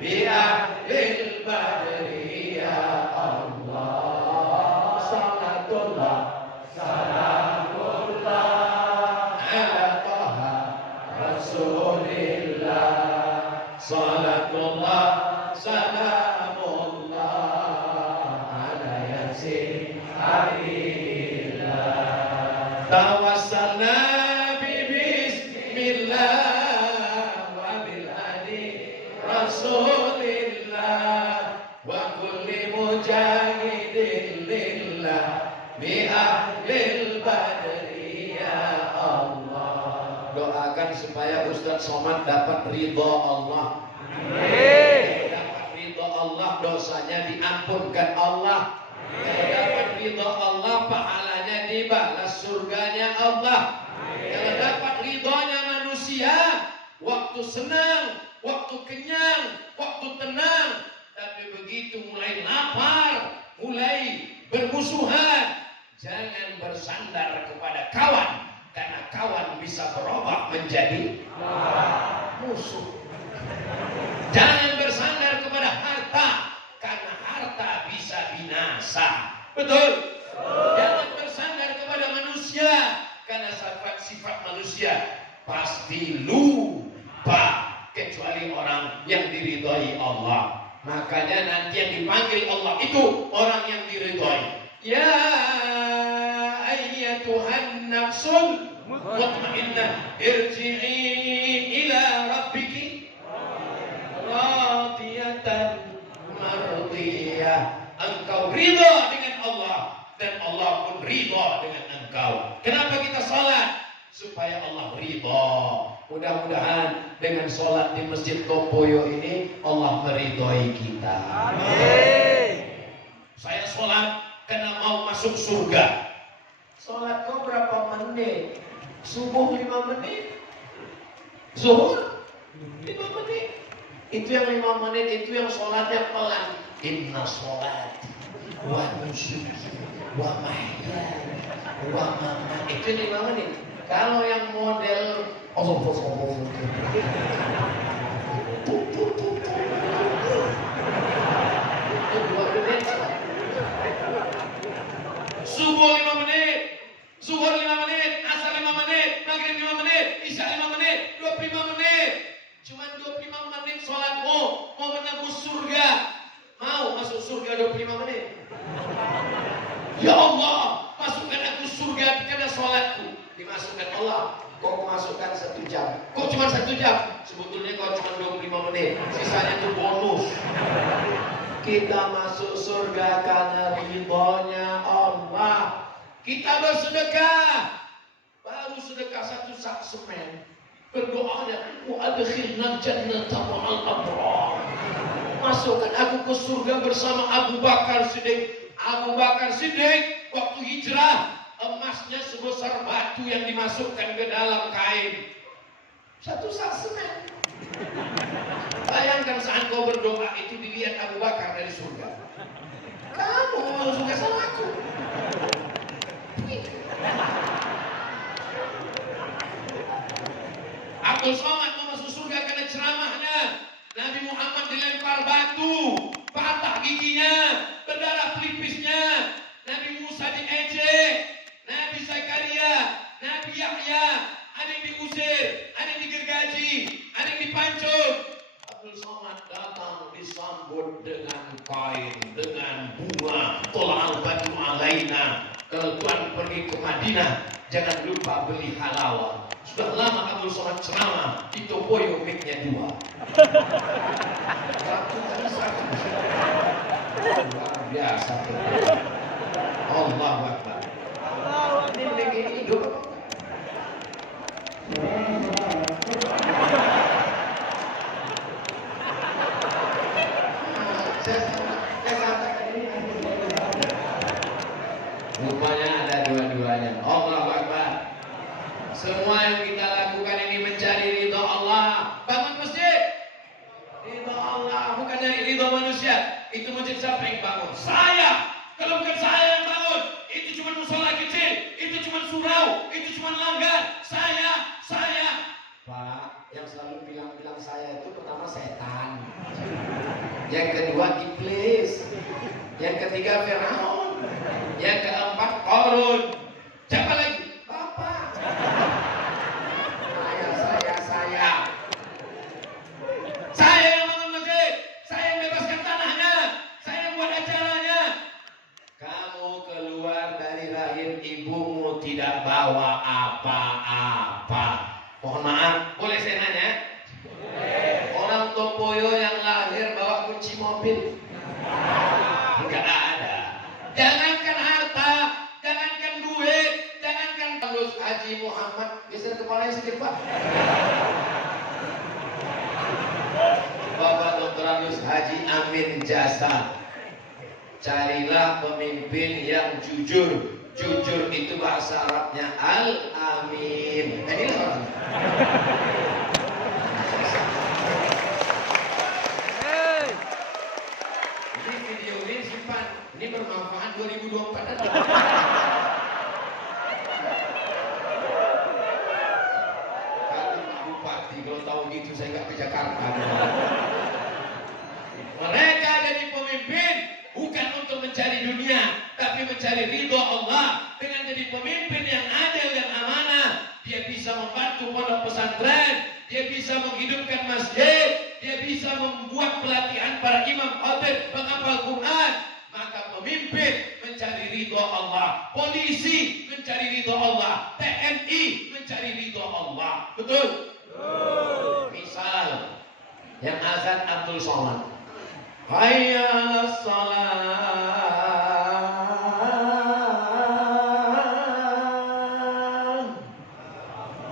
bi ahlil badri ya Allah. Salatullah, salamullah ala Taha Rasulillah. Salatullah, salamullah ala Yasin Habibillah. Tawassalna bismillah wa bil hadi Rasulillah wa kulli mujahidin lillah bi ahlil badri ya Allah. Doakan supaya Ustaz Somad dapat ridho Allah. Amin. Dapat ridho Allah, dosanya diampunkan Allah. Kalau dapat ridho Allah, pahalanya dibalas surganya Allah. Kalau dapat ridhonya manusia, waktu senang, waktu kenyang, waktu tenang. Tapi begitu mulai lapar, mulai bermusuhan, jangan bersandar kepada kawan, karena kawan bisa berubah menjadi musuh. Jangan bersandar kepada harta, karena harta bisa binasa. Betul? Jangan bersandar kepada manusia, karena sifat manusia pasti lupa, kecuali orang yang diridhoi Allah. Makanya nanti yang dipanggil Allah itu orang yang diridhoi. Ya ayyatuhan nafsul mutmainnah irji'i ila rabbiki radiyatan mardiyah. Engkau ridha dengan Allah dan Allah pun ridha dengan engkau. Kenapa kita salat? Supaya Allah ridha. Mudah-mudahan dengan sholat di Masjid Tompoyo ini Allah meridhoi kita. Amin. Saya sholat karena mau masuk surga. Sholat kau berapa menit? Subuh 5 menit, zuhur 5 menit. Itu yang 5 menit itu yang sholatnya pelan. Inna sholat wa nusuki wa mahyaya wa mamati. Itu 5 menit. Kalau yang model Cuma 25 menit sholatmu mau menembus surga. Mau masuk surga 25 menit? Ya Allah, masukkan aku surga karena sholatku. Dimasukkan Allah. Kau masukkan 1 jam. Kok cuma 1 jam? Sebetulnya kau cuma 25 menit. Sisanya itu bonus. Kita masuk surga karena ridhonya Allah. Kita bersedekah. Baru sedekah 1 sak semen. Berdoanya, wa adkhilna jannata ma'al abrar. Masukkan aku ke surga bersama Abu Bakar Siddiq. Abu Bakar Siddiq waktu hijrah, emasnya sebesar batu yang dimasukkan ke dalam kain. 1 sak semen. Bayangkan saat kau berdoa itu dilihat Abu Bakar dari surga. Kamu mau surga sama aku? Abdul Somad mau masuk surga karena ceramahnya. Nabi Muhammad dilempar batu, patah giginya, berdarah pelipisnya. Nabi Musa diejek, Nabi Zakaria, Nabi Yahya, ada yang diusir, ada yang digergaji, ada yang dipancung. Abdul Somad datang disambut dengan kain, dengan bunga. Tola'al batu alaina. Kalau Tuhan pergi ke Madinah, jangan lupa beli halawah. Sudah lama Abdul Somad ceramah, di Tokoyo mic-nya 2. Satu kali satu. Luar biasa. Allahu Akbar. Ini lagi hidup. Rupanya ada dua-duanya. Allahu Akbar. Semua yang kita lakukan ini mencari ridho Allah. Bangun masjid, ridho Allah, bukan dari ridho manusia. Itu masjid siapa yang bangun? Saya. Kalau bukan saya yang bangun, itu cuma musola kecil, itu cuma surau, itu cuma langgar. Saya. Pak, yang selalu bilang saya itu pertama setan, yang kedua iblis, yang ketiga Firaun, yang keempat Qarun. Siapa lagi? Bapak. Saya yang bangun masjid, saya yang bebaskan tanahnya, saya yang buat acaranya. Kamu keluar dari rahim ibumu tidak bawa apa-apa. Mohon maaf, boleh saya nanya? Orang Topoyo yang lahir bawa kunci mobil? Enggak ada. Jangankan harta, jangankan duit, jangankan lulus Haji Muhammad, geser kepalanya sedikit Pak. Bapak Dr. Anus Haji Amin Jasa. Carilah pemimpin yang jujur. Jujur itu bahasa Arabnya Al-Amin. Ini orang. Ini video ini simpan. Ini bermanfaat 2024 nanti. Kalau Pak Bupati kalau tahu gitu saya nggak ke Jakarta. Mereka jadi pemimpin bukan untuk mencari dunia, tapi mencari ridho Allah. Dengan jadi pemimpin yang adil, yang amanah, dia bisa membantu pondok pesantren, dia bisa menghidupkan masjid, dia bisa membuat pelatihan para imam khatib menghafal Quran. Maka pemimpin mencari ridho Allah, polisi mencari ridho Allah, TNI mencari ridho Allah. Betul? Misal yang azan Abdul Somad, hayya 'alas shalah.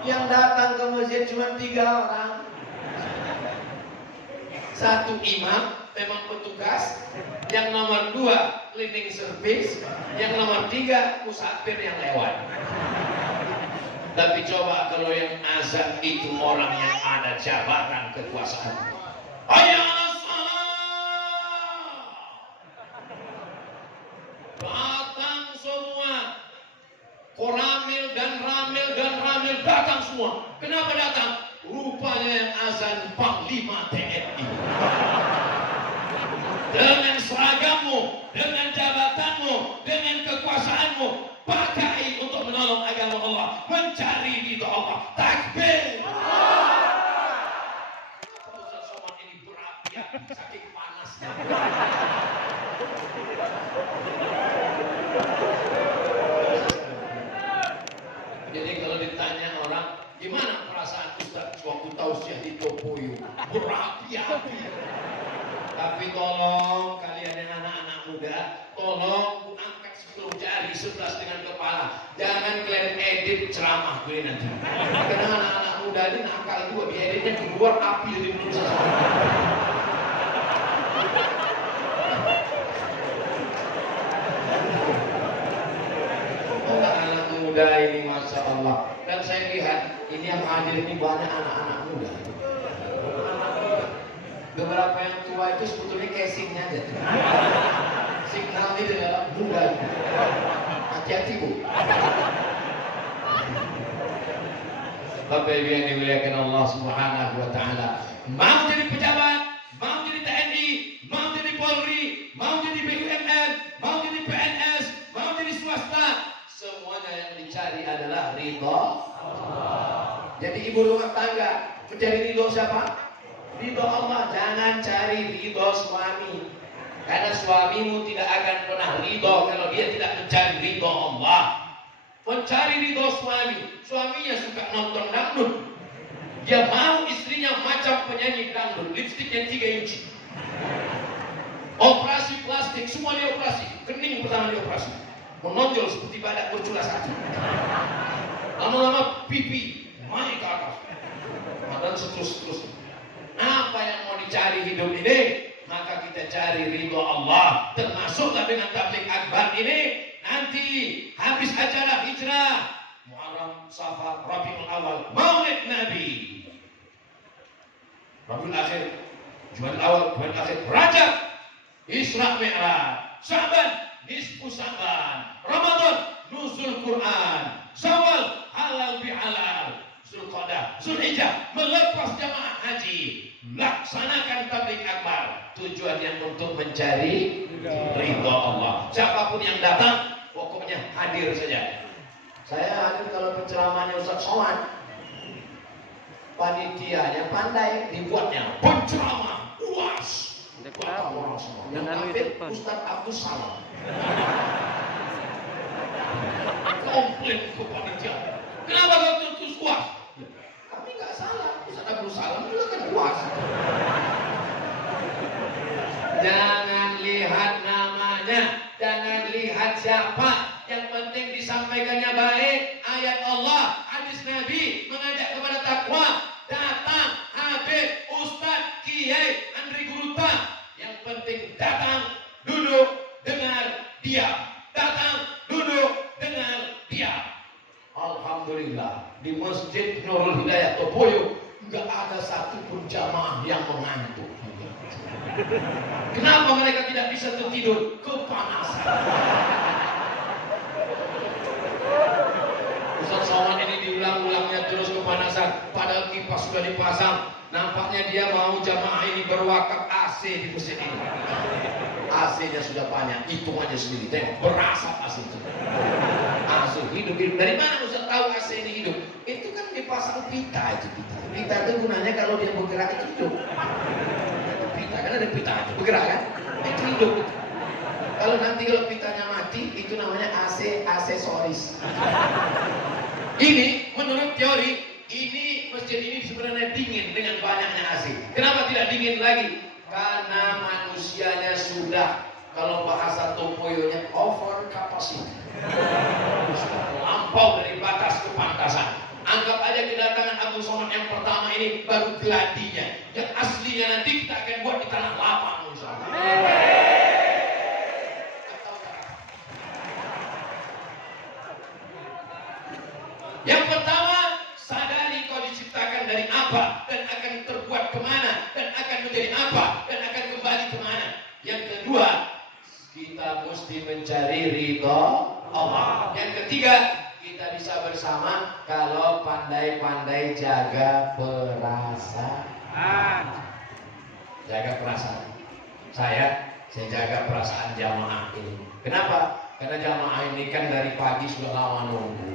Yang datang ke masjid cuma 3 orang. 1 imam, memang petugas. Yang nomor 2 cleaning service. Yang nomor 3 musafir yang lewat. Tapi coba kalau yang azan itu orang yang ada jabatan kekuasaan. Hayya 'alas shalah. Datang semua. Koramil dan ramil datang semua. Kenapa datang? Rupanya yang azan Panglima TNI. Dengan seragammu, dengan jabatanmu, dengan kekuasaanmu, pakai untuk menolong agama Allah, mencari ridho Allah. Takbir. saking panasnya. Jadi kalau ditanya orang, gimana perasaan Ustaz waktu tausiah di Topoyo? Berapi-api. Tapi tolong kalian yang anak-anak muda, tolong angkat 10 jari 11 dengan kepala. Jangan kalian edit ceramah gue nanti. Karena anak-anak muda ini nakal juga, dieditnya keluar api dari mulut saya. Anak-anak muda ini Masya Allah. Dan saya lihat ini yang hadir ini banyak anak-anak muda. Beberapa yang tua itu sebetulnya casingnya aja. Signal itu adalah muda. Hati-hati Bu. Bapak Ibu yang dimuliakan Allah Subhanahu wa taala. Mau jadi pejabat, mau jadi TNI, mau jadi Polri, mau jadi BUMN, mau jadi PNS, mau jadi swasta, semuanya yang dicari adalah ridho Allah. Jadi ibu rumah tangga mencari ridho siapa? Ridho Allah. Jangan cari ridho suami, karena suamimu tidak akan pernah ridho kalau dia tidak mencari ridho Allah. Mencari ridho suami, suaminya suka nonton dangdut, dia mau istrinya macam penyanyi dangdut, lipstiknya 3 inci, operasi plastik, semua dia operasi, kening pertama dia operasi, menonjol seperti badak berculas hati, lama-lama pipi naik ke atas, dan seterusnya. Apa yang mau dicari hidup ini? Maka kita cari ridho Allah. Termasuklah dengan tabligh akbar ini. Nanti habis acara hijrah, Muharram, Safar, Rabiul Awal, Maulid Nabi, Rabiul Akhir, Jumadil Awal, Jumadil Akhir, Rajab, Isra Mi'raj, Sya'ban, Nisfu Sya'ban, Ramadan, Nuzul Quran, Syawal, halal bihalal, Zulqa'dah, Zulhijjah, melepas jamaah haji, laksanakan tabligh akbar. Tujuannya untuk mencari ridho Allah. Siapapun yang datang, pokoknya hadir saja. Saya hadir kalau penceramahnya Ustaz Somad, panitianya pandai dibuatnya penceramah luas. Kata orang semua. Yang kafir Ustaz Abdul Salam. Komplain ke panitia. Kenapa kau terus luas? Kami nggak salah. Ustaz Abdul Salam juga kan luas. Jangan lihat namanya, jangan lihat siapa. Yang penting disampaikannya baik. Ayat Allah, hadis Nabi mengajak kepada takwa. Datang Habib, Ustaz, Kiai, Andri Guruta. Yang penting datang, duduk, dengar, diam. Datang, duduk, dengar, diam. Alhamdulillah di Masjid Nurul Hidayah Topoyo nggak ada satupun jamaah yang mengantuk. Kenapa mereka tidak bisa tertidur? Kepanasan. Ustaz Somad ini diulang-ulangnya terus kepanasan, padahal kipas sudah dipasang. Nampaknya dia mau jamaah ini berwakaf AC di masjid ini. AC-nya sudah banyak, hitung aja sendiri. Tengok, berasap AC itu. AC hidup. Dari mana Ustaz tahu AC ini hidup? Itu kan dipasang pita itu. Pita itu gunanya kalau dia bergerak itu hidup. Karena ada pita itu bergerak kan, itu hidup. Kalau nanti kalau pitanya mati, itu namanya AC aksesoris. Ini menurut teori, ini masjid ini sebenarnya dingin dengan banyaknya AC. Kenapa tidak dingin lagi? Karena manusianya sudah, kalau bahasa Topoyonya, over capacity. Sudah melampau dari batas kepantasan. Anggap aja kedatangan Abdul Somad yang pertama ini baru geladinya. Yang aslinya nanti kita akan buat di tanah lapang, insyaallah. Yang pertama, sadari kau diciptakan dari apa dan akan terbuat kemana dan akan menjadi apa dan akan kembali kemana. Yang kedua, kita mesti mencari ridho Allah. Yang ketiga, kita bisa bersama kalau pandai-pandai jaga perasaan. Jaga perasaan. Saya jaga perasaan jamaah ini. Kenapa? Karena jamaah ini kan dari pagi sudah lama nunggu.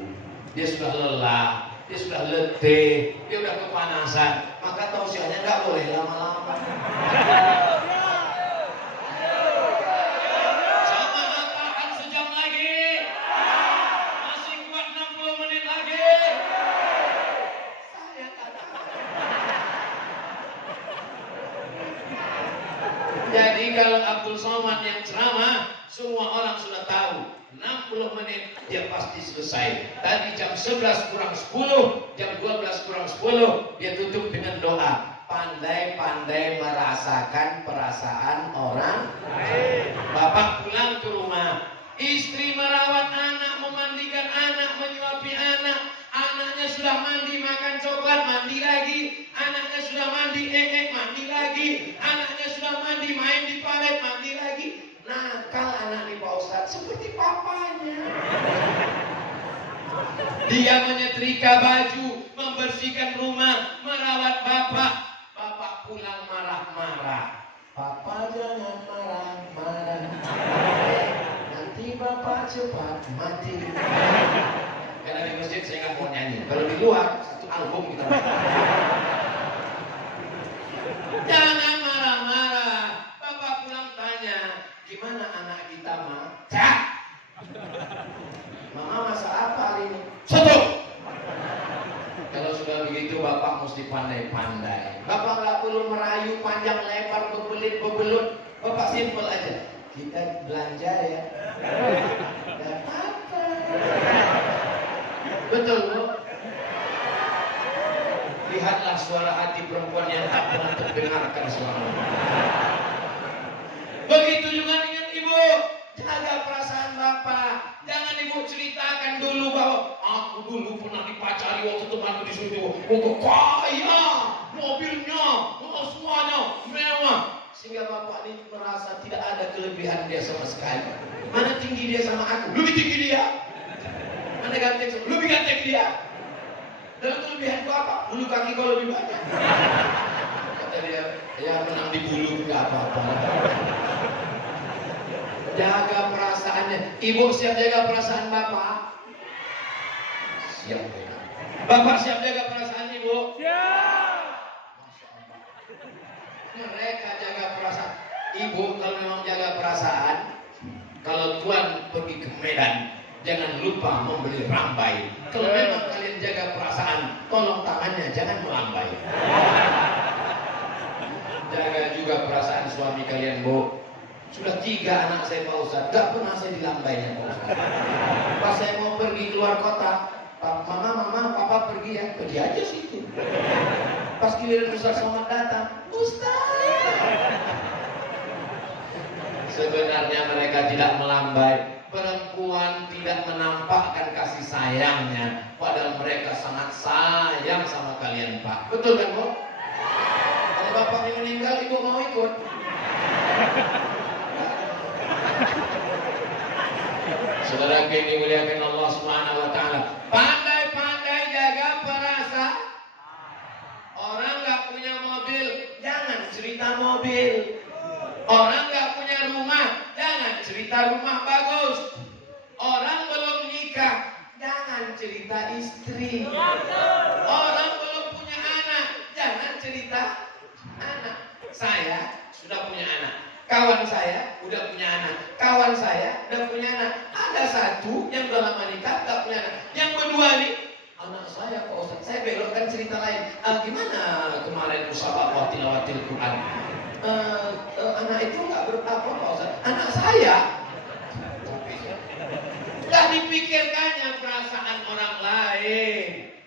Dia sudah lelah, dia sudah letih, dia sudah kepanasan. Maka tausiahnya nggak boleh lama-lama. Jadi kalau Abdul Somad yang ceramah, semua orang sudah tahu 60 menit dia pasti selesai. Tadi jam 11 kurang 10, jam 12 kurang 10 dia tutup dengan doa. Pandai-pandai merasakan perasaan orang. Bapak pulang ke rumah, istri merawat anak, memandikan anak, menyuapi anak. Anaknya sudah mandi, makan coklat, mandi lagi. Anaknya sudah mandi, mandi lagi. Anaknya sudah mandi, main di palet, mandi lagi. Nakal anak nih Pak Ustadz, seperti papanya. Dia menyetrika baju, membersihkan rumah, merawat bapak. Bapak pulang marah-marah. Papa jangan marah-marah, nanti bapak cepat mati. Karena di masjid saya nggak mau nyanyi. Kalau di luar satu album kita. Jangan marah-marah. Bapak pulang tanya, gimana anak kita mah? Cak. Mama masak apa hari ini? Soto. Kalau sudah begitu bapak mesti pandai-pandai. Bapak nggak perlu merayu panjang lebar bebelit-bebelut. Bapak simpel aja. Kita belanja ya. Gak apa-apa. Betul Bu? Lihatlah suara hati perempuan yang tak pernah terdengarkan selama. Begitu juga dengan ibu. Jaga perasaan bapak. Jangan ibu ceritakan dulu bahwa aku dulu pernah dipacari waktu temanku di situ. Oh kaya, mobilnya, semuanya mewah. Sehingga bapak ini merasa tidak ada kelebihan dia sama sekali. Mana tinggi dia sama aku? Lebih tinggi dia. Mana ganteng? Lebih ganteng dia. Dan kelebihan ku apa? Bulu kaki kau lebih banyak. Kata dia, ya menang di bulu nggak apa-apa. Jaga perasaannya. Ibu siap jaga perasaan bapak? Siap jaga. Bapak siap jaga perasaan ibu? Siap. Mereka jaga perasaan. Ibu kalau memang jaga perasaan, kalau Tuan pergi ke Medan, jangan lupa membeli rambai. Kalau memang kalian jaga perasaan, tolong tangannya jangan melambai. Jaga juga perasaan suami kalian, Bu. Sudah 3 anak saya Pak Ustadz, gak pernah saya dilambainya Pak Ustadz. Pas saya mau pergi keluar kota, mama, papa pergi ya, pergi aja situ. Pas giliran Ustadz Somad datang, Ustadz. Sebenarnya mereka tidak melambai. Perempuan tidak menampakkan kasih sayangnya, padahal mereka sangat sayang sama kalian Pak. Betul kan Bu? Kalau bapaknya meninggal, ibu mau ikut? Saudara yang dimuliakan Allah Subhanahu wa taala, pandai-pandai jaga perasaan. Orang nggak punya mobil, jangan cerita mobil. Orang nggak punya rumah, jangan cerita rumah bagus. Orang belum nikah, jangan cerita istri. Orang belum punya anak, jangan cerita anak. Saya sudah punya anak. Kawan saya udah punya anak. Kawan saya udah punya anak. Ada satu yang udah lama nikah gak punya anak. Yang kedua nih, anak saya Pak Ustadz, saya belokkan cerita lain. Gimana kemarin musabaqah tilawatil Quran? Anak itu gak berapa Pak Ustadz. Anak saya gak dipikirkannya perasaan orang lain.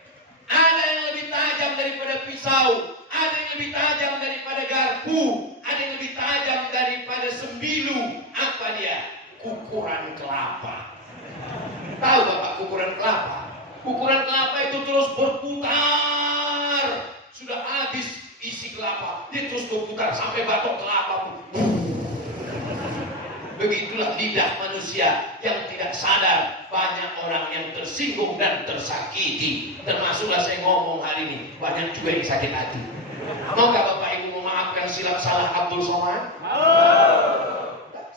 Ada yang lebih tajam daripada pisau. Ada yang lebih tajam daripada garpu. Ada yang lebih tajam daripada sembilu. Apa dia? Kukuran kelapa. Tahu Bapak kukuran kelapa? Kukuran kelapa itu terus berputar. Sudah habis isi kelapa, dia terus berputar sampai batok kelapa. Begitulah lidah manusia yang tidak sadar. Banyak orang yang tersinggung dan tersakiti. Termasuklah saya ngomong hari ini, banyak juga yang sakit hati. Maukah Bapak Ibu memaafkan silap salah Abdul Somad?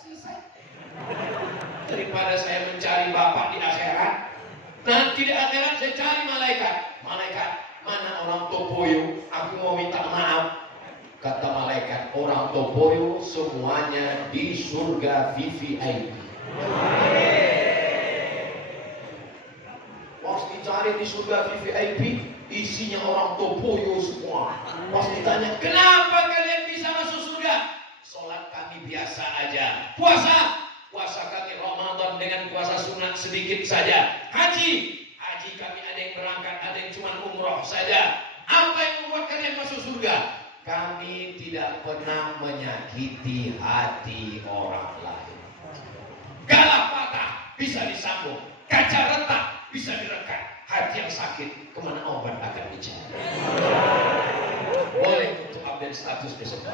Selesai. Daripada saya mencari Bapak di akhirat, nanti di akhirat saya cari malaikat. Malaikat, mana orang Topoyo? Aku mau minta maaf. Kata malaikat, orang Topoyo semuanya di surga VVIP. Pas dicari di surga VVIP, isinya orang Topoyo semua. Pas ditanya, kenapa kalian bisa masuk surga? Sholat Puasa kami Ramadan dengan puasa sunat sedikit saja. Haji kami ada yang berangkat, ada yang cuma umroh saja. Apa yang membuat kalian masuk surga? Kami tidak pernah menyakiti hati orang lain. Galak patah bisa disambung, kaca retak bisa direkat. Hati yang sakit, kemana obat akan dicari? Boleh untuk update status besok.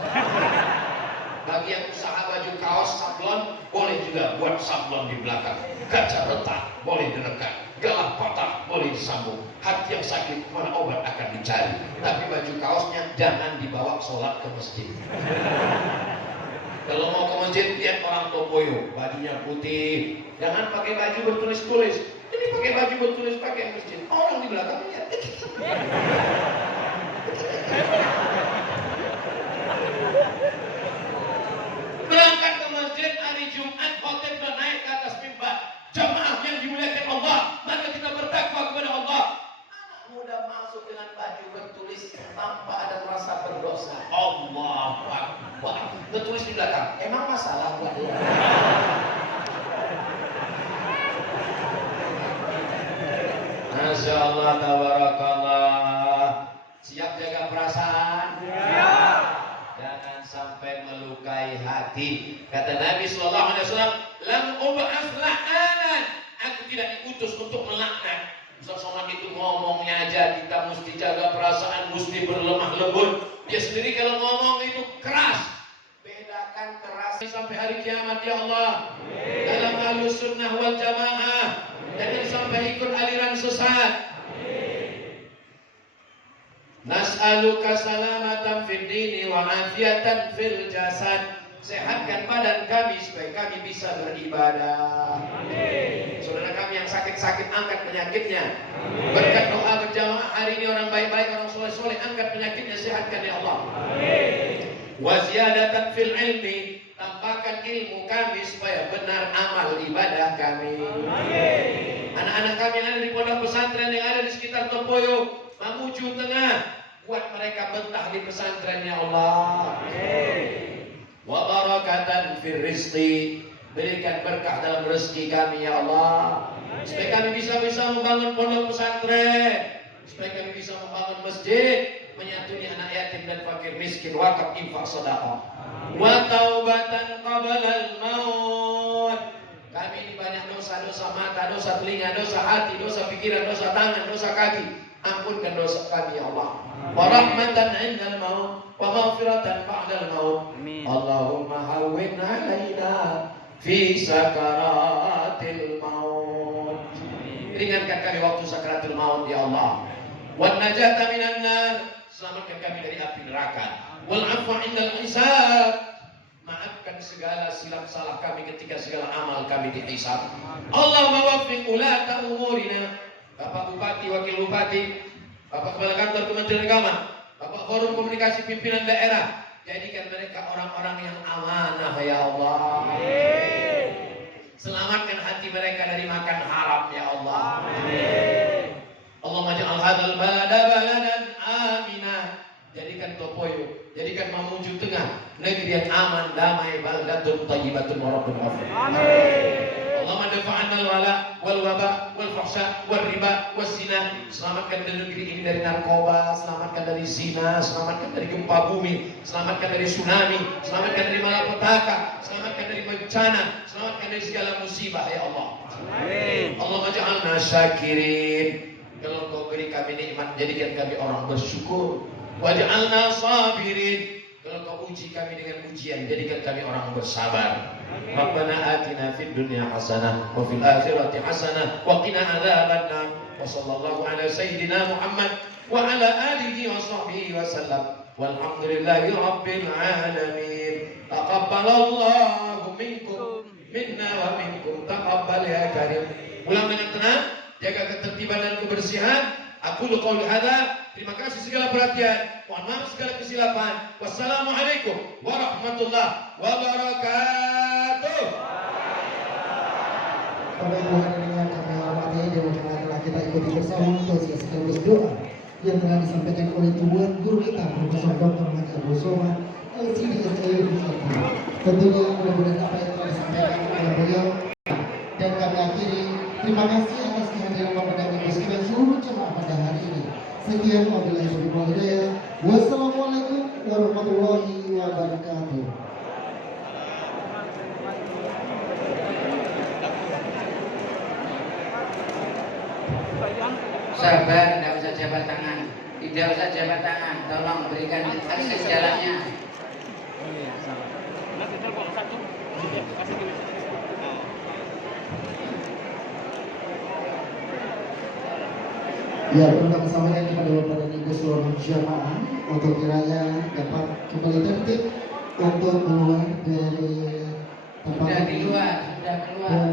Bagi yang usaha baju kaos sablon, boleh juga buat sablon di belakang. Kaca retak boleh direkat, galah patah boleh disambung. Hati yang sakit, mana obat akan dicari. Tapi baju kaosnya jangan dibawa sholat ke masjid. Kalau mau ke masjid, lihat orang Topoyo, bajunya putih. Jangan pakai baju bertulis-tulis. Ini pakai baju bertulis pakai masjid. Orang di belakang lihat. Berangkat ke masjid hari Jumat, khotib dan naik ke atas mimbar. Jamaah yang dimuliakan Allah, maka kita bertakwa kepada Allah. Anak muda masuk dengan baju bertulis tanpa ada rasa berdosa. Allahu Akbar. Bertulis di belakang. Emang masalah buat dia? Masya Allah, tabarakallah. Siap jaga perasaan? Siap. Jangan sampai melukai hati. Kata Nabi SAW, lam ub'ats la'anan. Aku tidak diutus untuk melaknat. Seseorang itu ngomongnya aja, kita mesti jaga perasaan, mesti berlemah lembut. Dia sendiri kalau ngomong itu keras. Bedakan keras sampai hari kiamat ya Allah. Dalam Ahlus Sunnah wal Jamaah. Jangan sampai ikut aliran sesat. Nas'aluka salamatan fid dini wa afiatan fil jasad. Sehatkan badan kami supaya kami bisa beribadah. Amin. Saudara kami yang sakit-sakit, angkat penyakitnya. Amin. Berkat doa berjamaah hari ini orang baik-baik, orang soleh-soleh, angkat penyakitnya, sehatkan ya Allah. Amin. Wa ziyadatan fil ilmi, tambahkan ilmu kami supaya benar amal ibadah kami. Amin. Anak-anak kami yang ada di pondok pesantren yang ada di sekitar Topoyo, Mamuju Tengah, buat mereka betah di pesantren ya Allah. Amin. Wa barakatan fir rizqi, berikan berkah dalam rezeki kami ya Allah. Supaya kami bisa membangun pondok pesantren, supaya kami bisa membangun masjid, menyantuni anak yatim dan fakir miskin, wakaf, infak, sedekah. Wa taubatan qablal maut. Kami ini banyak dosa-dosa mata, dosa telinga, dosa hati, dosa pikiran, dosa tangan, dosa kaki. Ampunkan dosa kami ya Allah. Wa rahmatan 'indal maut wa maghfiratan ba'dal maut. Allahumma hawwin 'alaina fi sakaratil maut. Ringankan kami waktu sakaratul maut ya Allah. Wan najata minan nar, selamatkan kami dari api neraka. Wal 'afwa 'indal hisab, maafkan segala silap salah kami ketika segala amal kami dihisab. Allahumma waffiq ulata umurina, Bapak Bupati, Wakil Bupati, Bapak Kepala Kantor Kementerian Agama, Bapak Forum Komunikasi Pimpinan Daerah, jadikan mereka orang-orang yang amanah ya Allah. Amin. Selamatkan hati mereka dari makan haram ya Allah. Amin. Allahumma ja'al hadzal balada baladan aminah. Jadikan Topoyo, jadikan Mamuju Tengah negeri yang aman, damai, baldatun thayyibatun wa rabbun ghafur. Amin. Allahumma dafa'an al-wala wal waba wal fahsya wal riba was zina. Selamatkan negeri ini dari narkoba, selamatkan dari zina, selamatkan dari gempa bumi, selamatkan dari tsunami, selamatkan dari malapetaka, selamatkan dari bencana, selamatkan dari segala musibah ya Allah. Amin. Allahumma ja'alna syakirin. Kalau Kau beri kami nikmat, jadikan kami orang bersyukur. Waj'alna sabirin. Kalau Kau uji kami dengan ujian, jadikan kami orang bersabar. Rabbana atina fid dunya hasanah wa fil akhirati hasanah wa qina adzabannar. Wa sallallahu ala sayyidina Muhammad wa ala alihi wa sahbihi wa sallam. Walhamdulillahi rabbil alamin. Taqabbalallahu minkum minna wa minkum taqabbal ya karim. Ulang dengan tenang, jaga ketertiban dan kebersihan. Aku qauli hadza. Terima kasih segala perhatian. Mohon maaf segala kesilapan. Wassalamualaikum warahmatullahi wabarakatuh. Pada Tuhan yang kami hormati, dengan kita ikuti bersama untuk sekaligus doa yang telah disampaikan oleh Tuan Guru kita Profesor Dr. Haji Abu Somad LCD SIU. Tentunya mudah-mudahan apa yang telah Terima kasih atas kehadiran Bapak dan Ibu sekalian seluruh jemaah pada hari ini. Sekian wabillahi taufiq wal hidayah. Wassalamualaikum warahmatullahi wabarakatuh. Sabar, tidak usah jabat tangan. Tidak usah jabat tangan. Tolong berikan akses jalannya. Ya, perlu kami sampaikan kepada Bapak dan Ibu seluruh jamaah untuk kiranya dapat kembali tertib untuk keluar dari tempat Sudah di luar, sudah keluar. dan